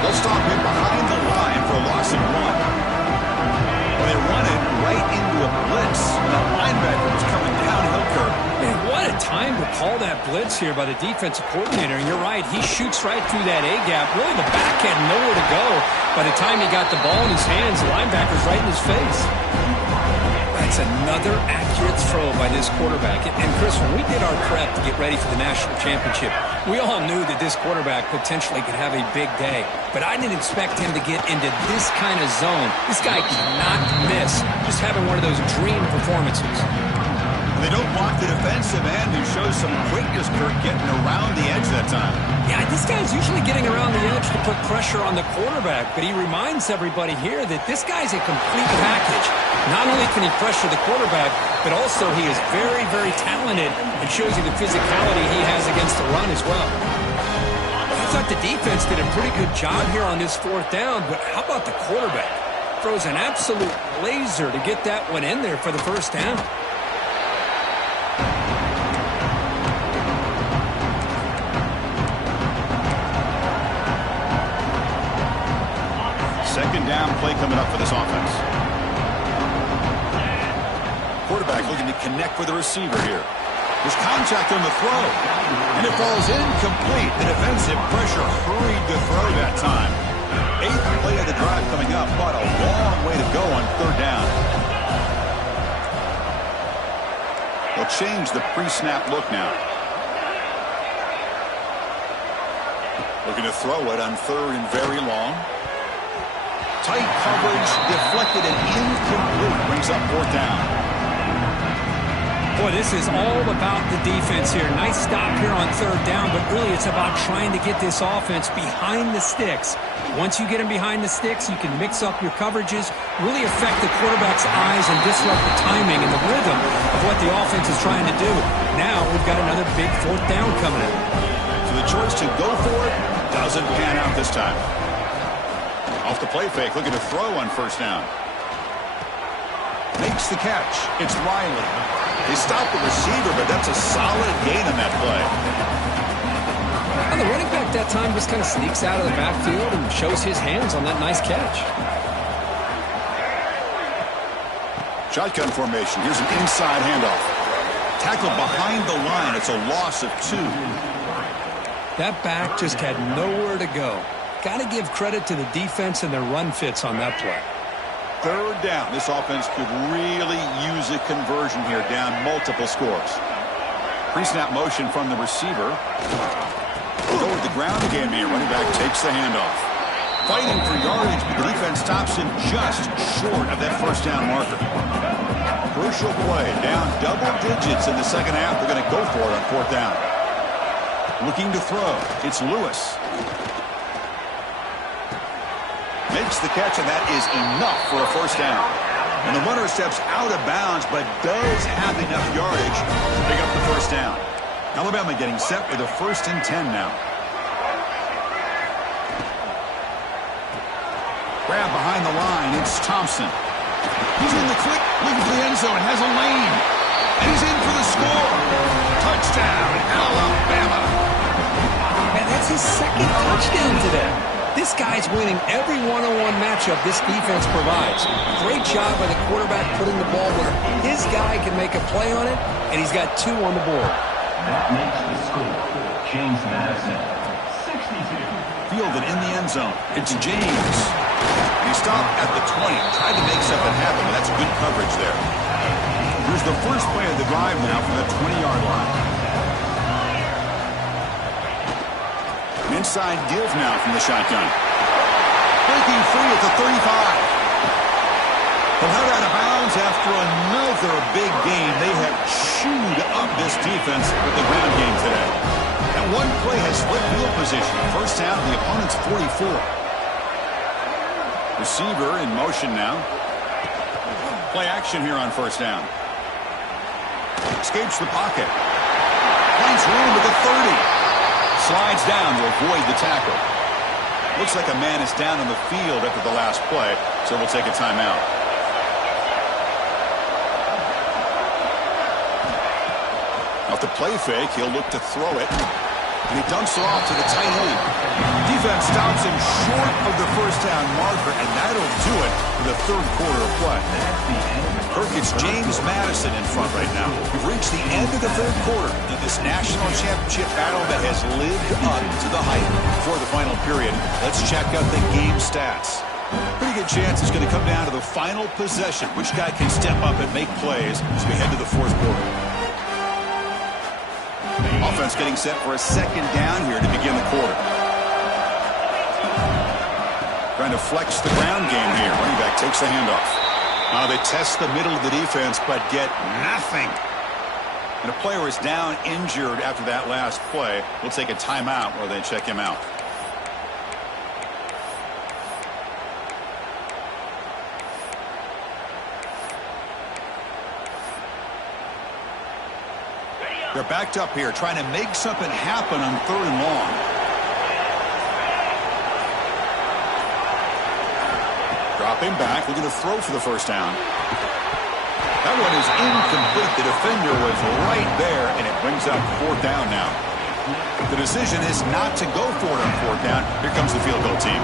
They'll stop him behind the line for a loss of 1. They run it right into a blitz. That linebacker was coming downhill, Kirk. Man, what a time to call that blitz here by the defensive coordinator. And you're right, he shoots right through that A-gap. Really, the back had nowhere to go. By the time he got the ball in his hands, the linebacker's right in his face. That's another accurate throw by this quarterback. And Chris, when we did our prep to get ready for the national championship, we all knew that this quarterback potentially could have a big day. But I didn't expect him to get into this kind of zone. This guy cannot miss. Just having one of those dream performances. They don't block the defensive end, who shows some quickness, Kirk, getting around the edge that time. Yeah, this guy's usually getting around the edge to put pressure on the quarterback, but he reminds everybody here that this guy's a complete package. Not only can he pressure the quarterback, but also he is very, very talented and shows you the physicality he has against the run as well. I thought the defense did a pretty good job here on this 4th down, but how about the quarterback? Throws an absolute laser to get that one in there for the 1st down. Second down play coming up for this offense. Quarterback looking to connect with the receiver here. There's contact on the throw, and it falls incomplete. The defensive pressure hurried to throw that time. 8th play of the drive coming up, but a long way to go on 3rd down. They'll change the pre-snap look now. Looking to throw it on 3rd and very long. Tight coverage, deflected and incomplete. Brings up 4th down. Boy, this is all about the defense here. Nice stop here on 3rd down, but really it's about trying to get this offense behind the sticks. Once you get them behind the sticks, you can mix up your coverages, really affect the quarterback's eyes and disrupt the timing and the rhythm of what the offense is trying to do. Now we've got another big 4th down coming in. So the choice to go for it doesn't pan out this time. Off the play fake, looking to throw on 1st down. Makes the catch. It's Riley. They stop the receiver, but that's a solid gain on that play. And the running back that time just kind of sneaks out of the backfield and shows his hands on that nice catch. Shotgun formation. Here's an inside handoff. Tackled behind the line. It's a loss of 2. That back just had nowhere to go. Got to give credit to the defense and their run fits on that play. 3rd down. This offense could really use a conversion here, down multiple scores. Pre-snap motion from the receiver. Go to the ground again. The running back takes the handoff. Fighting for yardage, but the defense stops him just short of that 1st down marker. Crucial play. Down double digits in the 2nd half. They're going to go for it on 4th down. Looking to throw. It's Lewis. Makes the catch, and that is enough for a 1st down. And the runner steps out of bounds, but does have enough yardage to pick up the 1st down. Alabama getting set with a 1st and 10 now. Grab behind the line. It's Thompson. He's in the quick, looking for the end zone. Has a lane. And he's in for the score. Touchdown, Alabama. And that's his 2nd touchdown today. This guy's winning every one-on-one matchup this defense provides. Great job by the quarterback putting the ball where his guy can make a play on it, and he's got 2 on the board. That makes the score. James Madison, 62. Fielded in the end zone. It's James. He stopped at the 20. Tried to make something happen, but that's good coverage there. Here's the first play of the drive now from the 20-yard line. Inside give now from the shotgun. Breaking free at the 35. They'll head out of bounds after another big game. They have chewed up this defense with the ground game today. And one play has split field position. 1st down, the opponent's 44. Receiver in motion now. Play action here on 1st down. Escapes the pocket. Finds room at the 30. slides down to avoid the tackle. Looks like a man is down on the field after the last play, so we'll take a timeout. Off the play fake, he'll look to throw it. And he dumps it off to the tight end. Defense stops him short of the first down marker, and that'll do it for the third quarter of play. Kirk, it's James Madison in front right now. We've reached the end of the third quarter of this national championship battle that has lived up to the hype. Before the final period, let's check out the game stats. Pretty good chance it's going to come down to the final possession. Which guy can step up and make plays as we head to the fourth quarter. Offense getting set for a second down here to begin the quarter. Trying to flex the ground game here. Running back takes the handoff. They test the middle of the defense, but get nothing. And a player is down injured after that last play. We'll take a timeout while they check him out. They're backed up here, trying to make something happen on third and long. Dropping back, looking to throw for the first down. That one is incomplete. The defender was right there, and it brings up fourth down now. The decision is not to go for it on fourth down. Here comes the field goal team.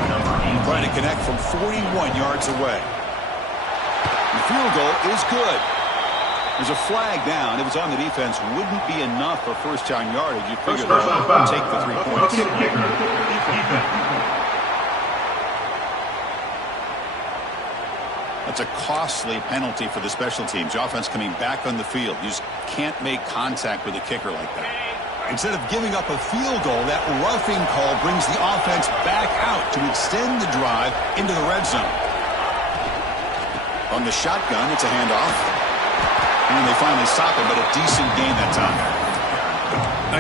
Trying to connect from 41 yards away. The field goal is good. There's a flag down. If it's on the defense, wouldn't be enough for first down yardage. You figure they'll take the 3 points. That's a costly penalty for the special teams. The offense coming back on the field. You just can't make contact with a kicker like that. Instead of giving up a field goal, that roughing call brings the offense back out to extend the drive into the red zone. On the shotgun, it's a handoff. And they finally stop it, but a decent gain that time.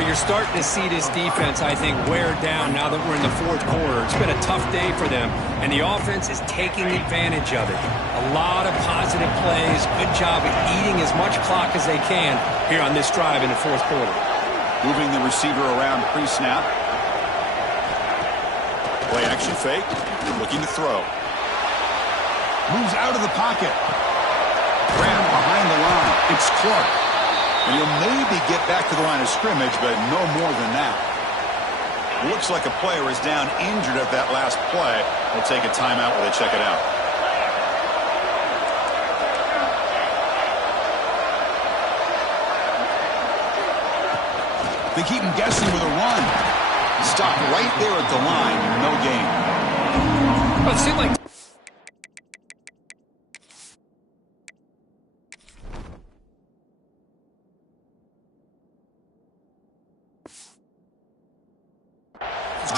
You're starting to see this defense, I think, wear down now that we're in the fourth quarter. It's been a tough day for them, and the offense is taking advantage of it. A lot of positive plays. Good job at eating as much clock as they can here on this drive in the fourth quarter. Moving the receiver around pre-snap. Play action fake. Looking to throw. Moves out of the pocket. Grab behind the line. It's Clark. And he'll maybe get back to the line of scrimmage, but no more than that. Looks like a player is down injured at that last play. We'll take a timeout while they check it out. They keep him guessing with a run. Stop right there at the line. No gain. Well, it seemed like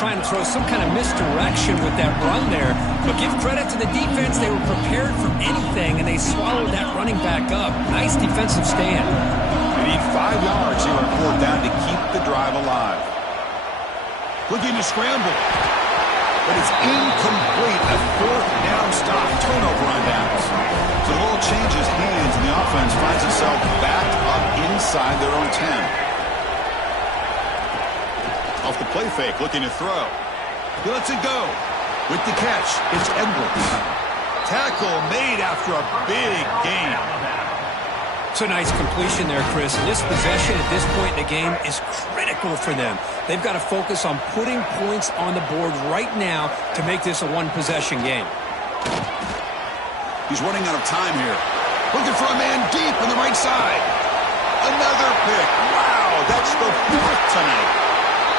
trying to throw some kind of misdirection with that run there. But give credit to the defense. They were prepared for anything, and they swallowed that running back up. Nice defensive stand. They need 5 yards here on fourth down to keep the drive alive. Looking to scramble. But it's incomplete. A fourth down stop. Turnover on downs. So the ball changes hands, and the offense finds itself backed up inside their own 10. Off the play fake, looking to throw. He lets it go. With the catch, it's Edwards. Tackle made after a big gain. It's a nice completion there, Chris. And this possession at this point in the game is critical for them. They've got to focus on putting points on the board right now to make this a one-possession game. He's running out of time here. Looking for a man deep on the right side. Another pick. Wow, that's the fourth tonight.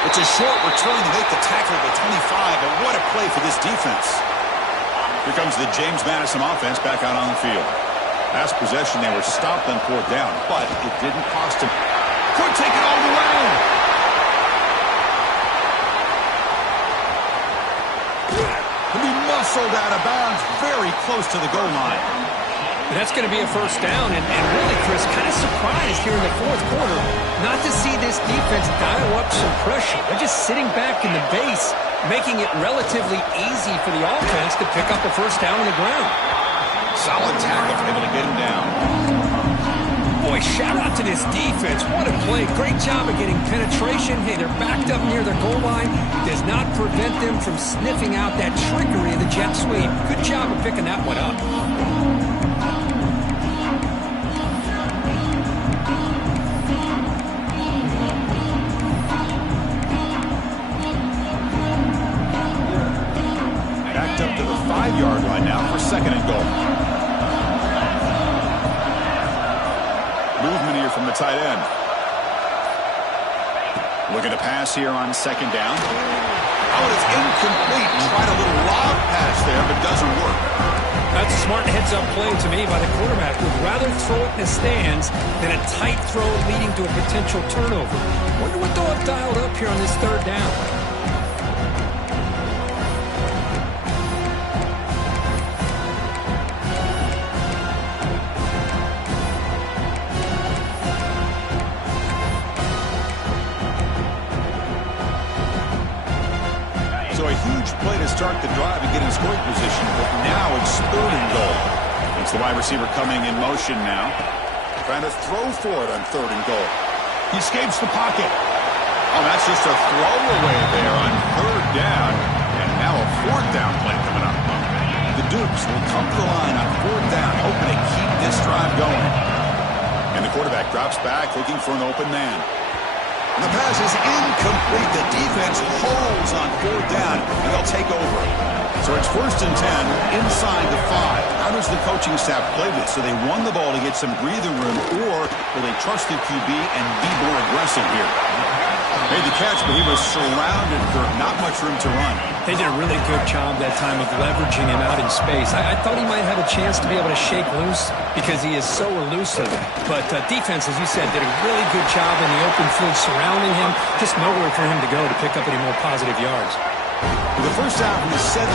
It's a short return to make the tackle to 25, but what a play for this defense. Here comes the James Madison offense back out on the field. Last possession, they were stopped on fourth down, but it didn't cost him. Could take it all the way. He'll be muscled out of bounds very close to the goal line. That's going to be a first down, and really, Chris, kind of surprised here in the fourth quarter not to see this defense dial up some pressure. They're just sitting back in the base, making it relatively easy for the offense to pick up a first down on the ground. Solid tackle, able to get him down. Boy, shout out to this defense. What a play. Great job of getting penetration. Hey, they're backed up near their goal line. Does not prevent them from sniffing out that trickery of the jet sweep. Good job of picking that one up. Backed up to the 5-yard line now for 2nd and goal. Movement here from the tight end. Looking to pass here on 2nd down. Oh, it's incomplete. Tried a little lob pass there, but doesn't work. That's a smart heads-up play to me by the quarterback. Would rather throw it in the stands than a tight throw leading to a potential turnover. Wonder what they'll have dialed up here on this 3rd down. So a huge play to start the drive and get in scoring position, but now it's 3rd and goal. It's the wide receiver coming in motion now. Trying to throw for it on 3rd and goal. He escapes the pocket. Oh, that's just a throwaway there on 3rd down. And now a 4th down play coming up. The Dukes will come to the line on 4th down, hoping to keep this drive going. And the quarterback drops back, looking for an open man. And the pass is incomplete. The defense holds on 4th down, and they'll take over. So it's 1st and 10 inside the 5. How does the coaching staff play this? So they won the ball to get some breathing room, or will they trust the QB and be more aggressive here? Made the catch, but he was surrounded for not much room to run. They did a really good job that time of leveraging him out in space. I thought he might have a chance to be able to shake loose because he is so elusive. But defense, as you said, did a really good job in the open field surrounding him. Just nowhere for him to go to pick up any more positive yards. With the first half of the 17,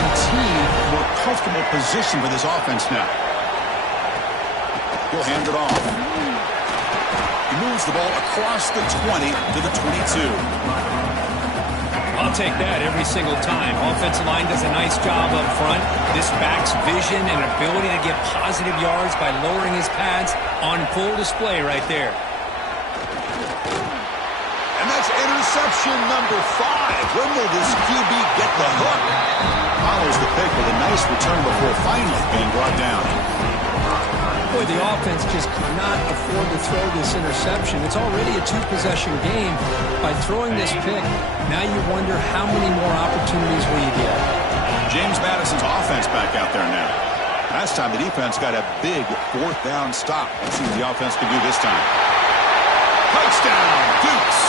more comfortable position for this offense now. He'll hand it off. He moves the ball across the 20 to the 22. I'll take that every single time. Offensive line does a nice job up front. This back's vision and ability to get positive yards by lowering his pads on full display right there. And that's interception number 5. When will this QB get the hook? Follows the pick with a nice return before finally being brought down. Boy, the offense just cannot afford to throw this interception. It's already a 2-possession game. By throwing this pick, now you wonder how many more opportunities will you get. James Madison's offense back out there now. Last time the defense got a big 4th down stop. Let's see what the offense can do this time. Touchdown, Dukes!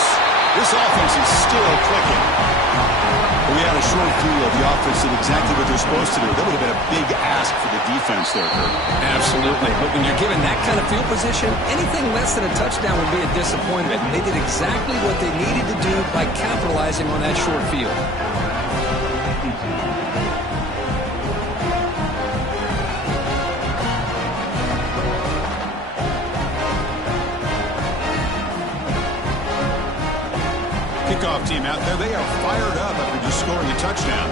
This offense is still clicking. But we had a short view of the offense did exactly what they're supposed to do. That would have been a big ask for the defense there, Kurt. Absolutely. But when you're given that kind of field position, anything less than a touchdown would be a disappointment. They did exactly what they needed to do by capitalizing on that short field. Kickoff team out there, they are fired up after just scoring a touchdown.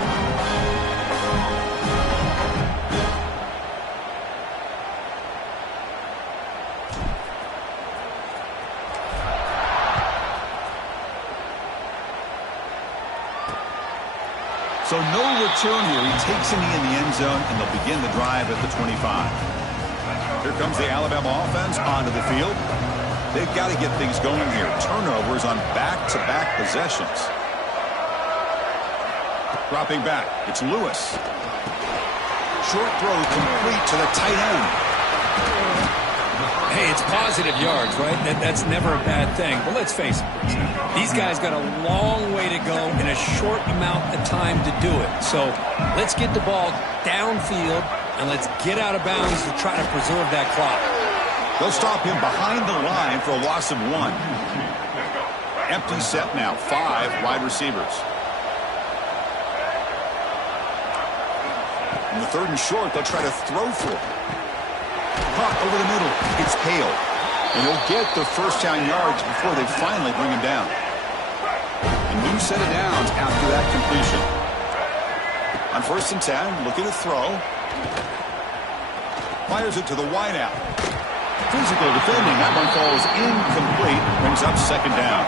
So no return here. He takes a knee in the end zone, and they'll begin the drive at the 25. Here comes the Alabama offense onto the field. They've got to get things going here. Turnovers on back-to-back possessions. Dropping back. It's Lewis. Short throw complete to the tight end. Hey, it's positive yards, right? That's never a bad thing. But let's face it, these guys got a long way to go in a short amount of time to do it. So let's get the ball downfield, and let's get out of bounds to try to preserve that clock. They'll stop him behind the line for a loss of 1. Empty set now. 5 wide receivers. In the 3rd and short, they'll try to throw for it. Caught over the middle. It's Hale. And he'll get the first down yards before they finally bring him down. A new set of downs after that completion. On 1st and 10, looking to throw. Fires it to the wideout. Physical defending. That one falls incomplete. Brings up second down.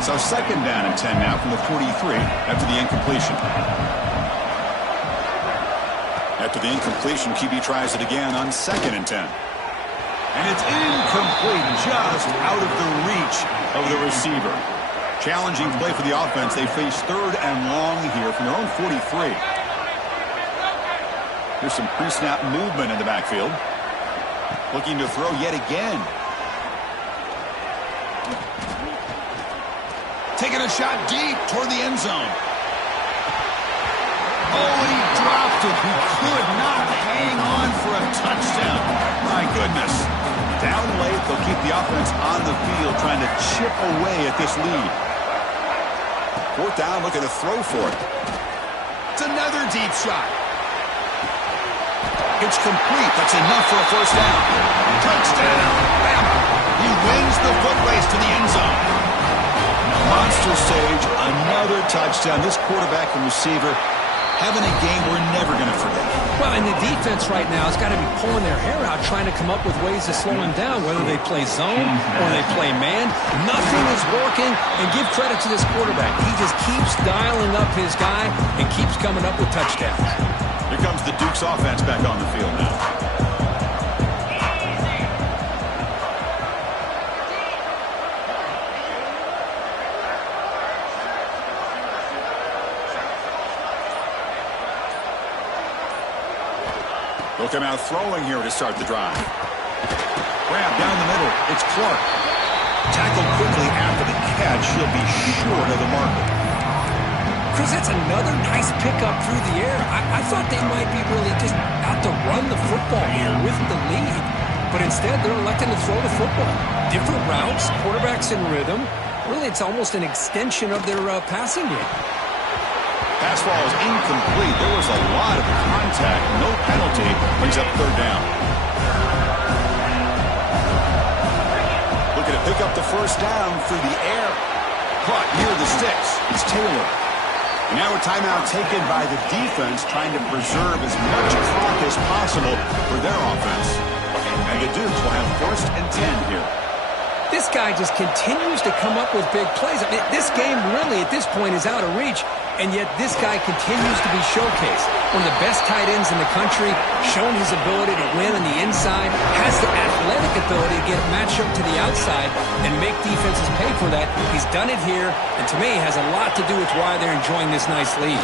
So second down and 10 now from the 43 after the incompletion. After the incompletion, QB tries it again on second and 10. And it's incomplete, just out of the reach of the receiver. Challenging play for the offense. They face third and long here from their own 43. Here's some pre-snap movement in the backfield. Looking to throw yet again. Taking a shot deep toward the end zone. Oh, he dropped it. He could not hang on for a touchdown. My goodness. Down late, they'll keep the offense on the field trying to chip away at this lead. Fourth down, looking to throw for it. It's another deep shot. It's complete. That's enough for a first down. Touchdown. Bama. He wins the foot race to the end zone. Monster stage, another touchdown. This quarterback and receiver having a game we're never going to forget. Well, and the defense right now has got to be pulling their hair out, trying to come up with ways to slow him down, whether they play zone or they play man. Nothing is working, and give credit to this quarterback. He just keeps dialing up his guy and keeps coming up with touchdowns. Here comes the Duke's offense back on the field now. They'll come out throwing here to start the drive. Grab down the middle. It's Clark. Tackled quickly after the catch. He'll be short of the marker. Chris, that's another nice pickup through the air. I thought they might be really just out to run the football here with the lead. But instead, they're electing to throw the football. Different routes, quarterbacks in rhythm. Really, it's almost an extension of their passing game. Pass ball is incomplete. There was a lot of contact. No penalty. Brings up third down. Looking to pick up the first down through the air. Caught near the sticks. It's Taylor. And now a timeout taken by the defense, trying to preserve as much clock as possible for their offense. And the Dukes will have first and 10 here. This guy just continues to come up with big plays. I mean, this game really at this point is out of reach, and yet this guy continues to be showcased. One of the best tight ends in the country, showing his ability to win on the inside, has the athletic ability to get matched up to the outside and make defenses pay for that. He's done it here, and to me has a lot to do with why they're enjoying this nice lead.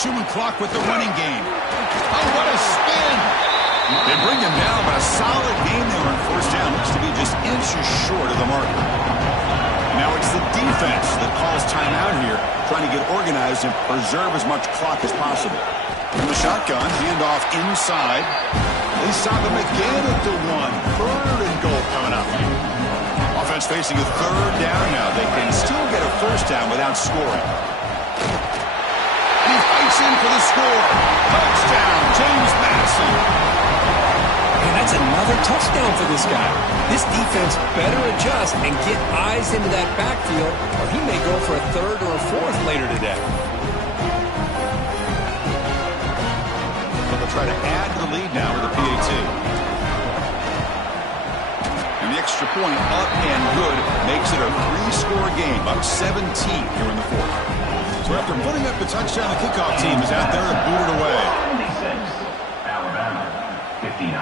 Chewing clock with the running game. Oh, what a spin! They bring him down, but a solid game there on first down. Looks to be just inches short of the marker. Now it's the defense that calls timeout here, trying to get organized and preserve as much clock as possible. From the shotgun, handoff inside. They stop him again at the one. Third and goal coming up. Offense facing a third down now. They can still get a first down without scoring. He fights in for the score. Touchdown, James Madison. And that's another touchdown for this guy. This defense better adjust and get eyes into that backfield, or he may go for a third or a fourth later today. They'll try to add to the lead now with the PAT. And the extra point up and good makes it a three-score game, up 17 here in the fourth. So after putting up the touchdown, the kickoff team is out there to boot it away. 59.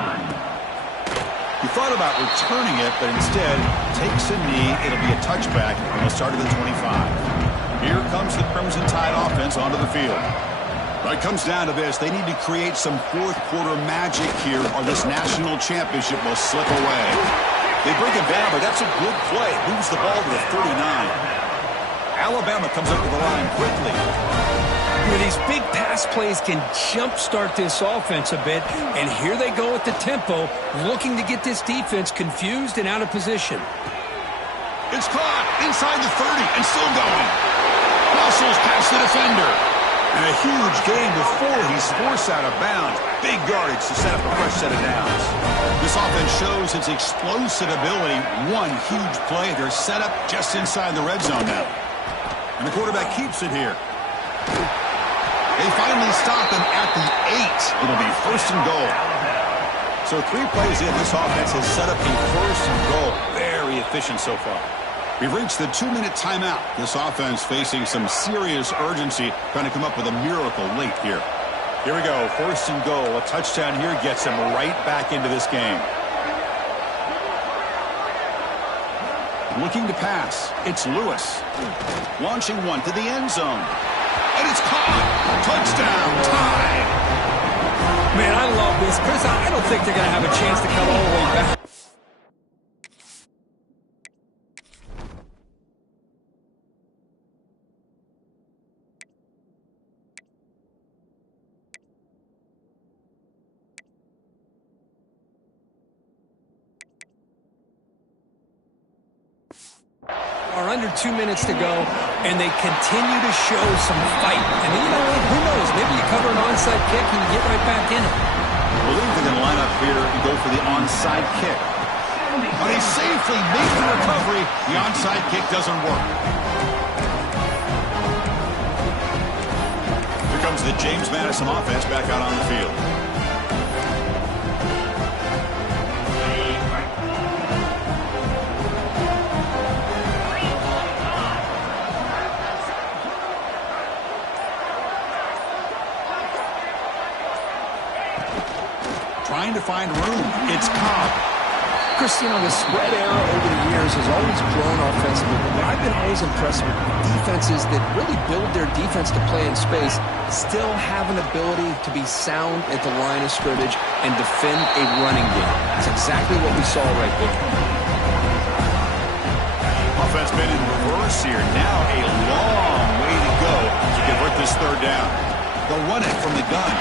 He thought about returning it, but instead takes a knee. It'll be a touchback, and he'll start at the 25. Here comes the Crimson Tide offense onto the field. But it comes down to this. They need to create some fourth-quarter magic here, or this national championship will slip away. They bring him down, but that's a good play. Moves the ball to the 39. Alabama comes up to the line quickly. These big pass plays can jumpstart this offense a bit, and here they go at the tempo, looking to get this defense confused and out of position. It's caught inside the 30 and still going. Muscles past the defender. And a huge gain before he's forced out of bounds. Big yardage to set up a fresh set of downs. This offense shows its explosive ability. One huge play. They're set up just inside the red zone now. And the quarterback keeps it here. They finally stop him at the 8. It'll be first and goal. So 3 plays in, this offense has set up a first and goal. Very efficient so far. We've reached the 2-minute timeout. This offense facing some serious urgency, trying to come up with a miracle late here. Here we go, first and goal. A touchdown here gets them right back into this game. Looking to pass. It's Lewis. Launching one to the end zone. And it's caught. Touchdown. Tied. Man, I love this. Chris, I don't think they're going to have a chance to come all the way back. Under 2 minutes to go, and they continue to show some fight. And you know, who knows? Maybe you cover an onside kick and you get right back in it. I believe they're going to line up here and go for the onside kick. But he safely makes the recovery. The onside kick doesn't work. Here comes the James Madison offense back out on the field. Trying to find room. It's Cobb. Cristiano, the spread era over the years has always grown offensively, but I've been always impressed with defenses that really build their defense to play in space, still have an ability to be sound at the line of scrimmage and defend a running game. That's exactly what we saw right there. Offense been in reverse here. Now a long way to go to convert this third down. They'll run it from the gun.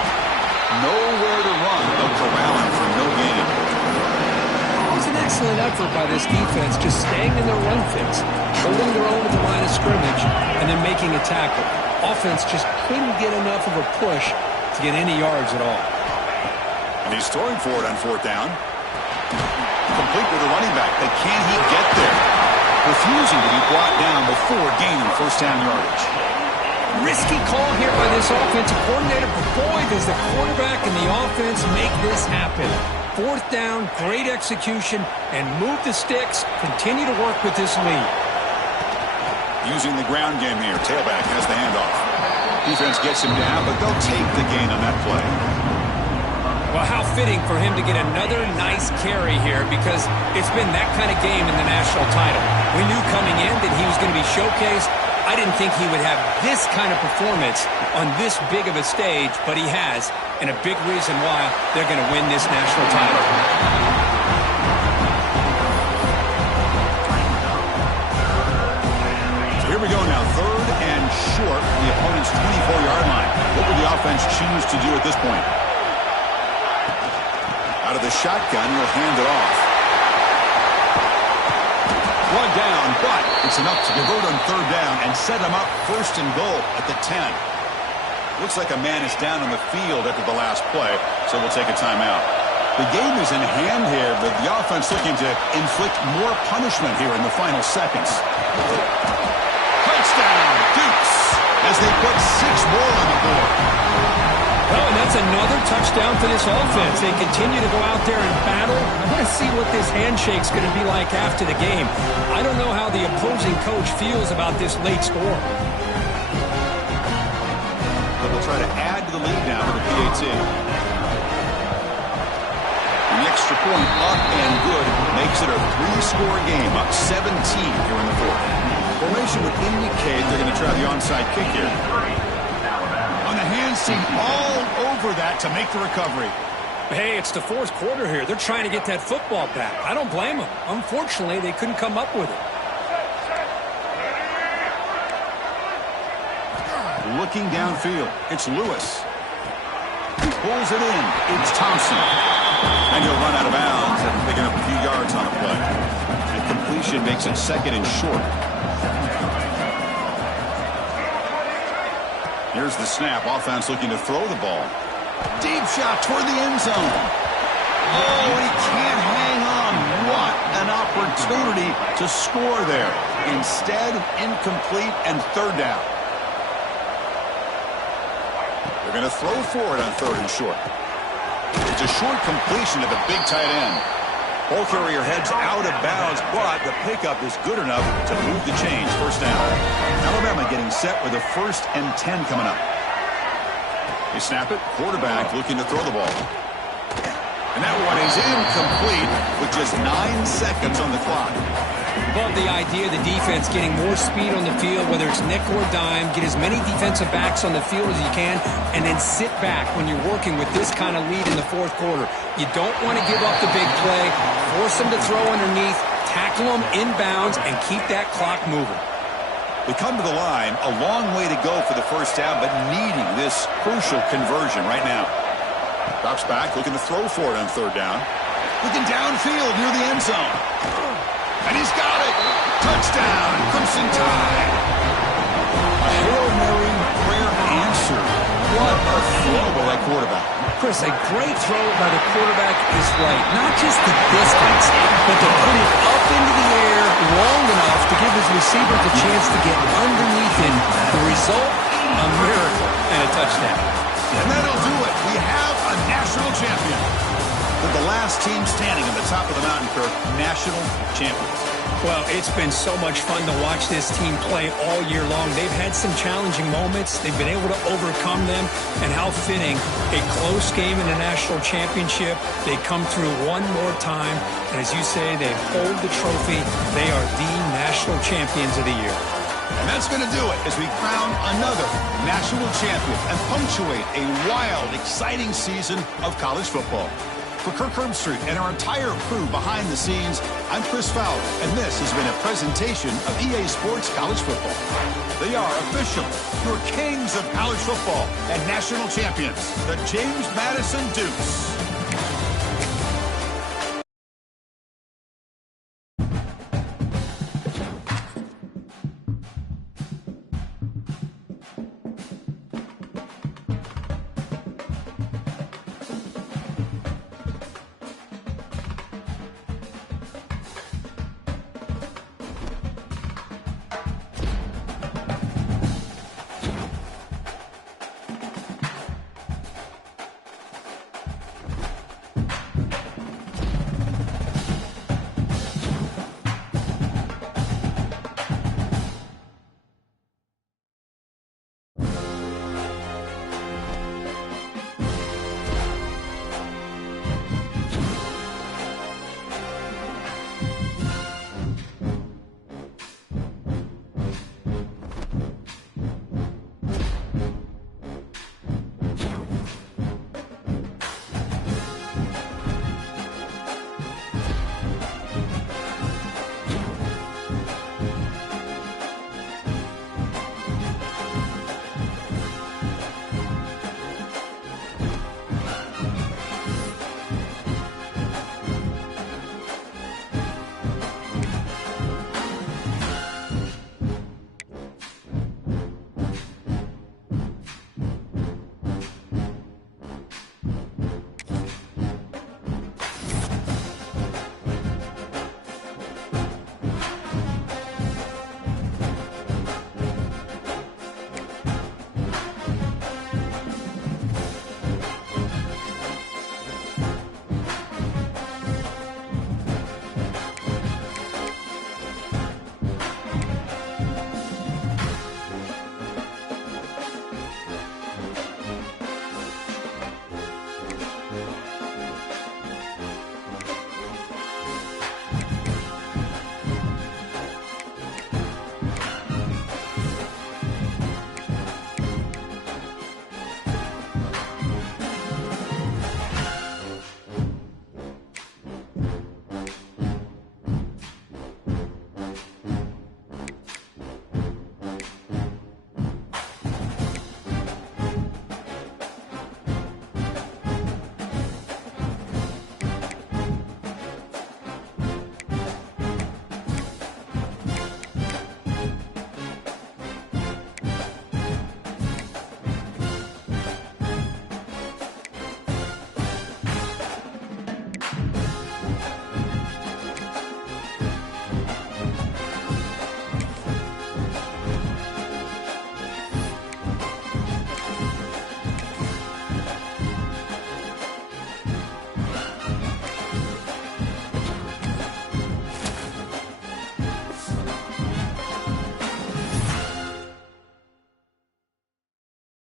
Nowhere to run. They'll corral him for no gain. It was an excellent effort by this defense, just staying in their run fix, holding their own at the line of scrimmage, and then making a tackle. Offense just couldn't get enough of a push to get any yards at all. And he's throwing for it on fourth down. Complete with the running back. But can he get there? Refusing to be brought down before gaining first down yardage. Risky call here by this offensive coordinator, but boy, does the quarterback and the offense make this happen. Fourth down, great execution, and move the sticks, continue to work with this lead. Using the ground game here, tailback has the handoff. Defense gets him down, but they'll take the gain on that play. Well, how fitting for him to get another nice carry here, because it's been that kind of game in the national title. We knew coming in that he was going to be showcased. I didn't think he would have this kind of performance on this big of a stage, but he has, and a big reason why they're going to win this national title. So here we go now, third and short from the opponent's 24-yard line. What would the offense choose to do at this point? Out of the shotgun, he'll hand it off. One down, but it's enough to convert on third down and set him up first and goal at the 10. Looks like a man is down on the field after the last play, so we'll take a timeout. The game is in hand here, but the offense looking to inflict more punishment here in the final seconds. Touchdown, Dukes, as they put 6 more on the board. Well, and that's another touchdown for this offense. They continue to go out there and battle. I want to see what this handshake's going to be like after the game. I don't know how the opposing coach feels about this late score. But they'll try to add to the lead now with the PAT. The extra point up and good makes it a 3-score game, up 17 here in the fourth. Formation would indicate they're going to try the onside kick here. On the hands team all over that to make the recovery. Hey, it's the fourth quarter here. They're trying to get that football back. I don't blame them. Unfortunately, they couldn't come up with it. Looking downfield, it's Lewis. He pulls it in. It's Thompson. And he'll run out of bounds and picking up a few yards on the play. And completion makes it second and short. Here's the snap. Offense looking to throw the ball. Deep shot toward the end zone. Oh, he can't hang on. What an opportunity to score there. Instead, incomplete and third down. They're going to throw for it on third and short. It's a short completion to the big tight end. Ball carrier heads out of bounds, but the pickup is good enough to move the chains. First down. Alabama getting set with a 1st and 10 coming up. They snap it. Quarterback looking to throw the ball. And that one is incomplete with just 9 seconds on the clock. Love the idea of the defense getting more speed on the field, whether it's nickel or dime, get as many defensive backs on the field as you can, and then sit back when you're working with this kind of lead in the 4th quarter. You don't want to give up the big play, force them to throw underneath, tackle them inbounds, and keep that clock moving. We come to the line, a long way to go for the first down, but needing this crucial conversion right now. Drops back, looking to throw for it on 3rd down. Looking downfield near the end zone. And he's got it. Touchdown, Crimson Tide. A Hail Mary prayer answer. What a throw by that quarterback. Chris, a great throw by the quarterback is right. Not just the distance, but to put it up into the air long enough to give his receiver the chance to get underneath him. The result, a miracle and a touchdown. And that'll do it. We have a national champion. With the last team standing at the top of the mountain, Kirk, national champions. Well, it's been so much fun to watch this team play all year long. They've had some challenging moments. They've been able to overcome them. And how fitting, a close game in the national championship. They come through one more time. And as you say, they hold the trophy. They are the national champions of the year. And that's going to do it as we crown another national champion and punctuate a wild, exciting season of college football. For Kirk Herbstreit and our entire crew behind the scenes, I'm Chris Fowler, and this has been a presentation of EA Sports College Football. They are official, your kings of college football and national champions, the James Madison Dukes.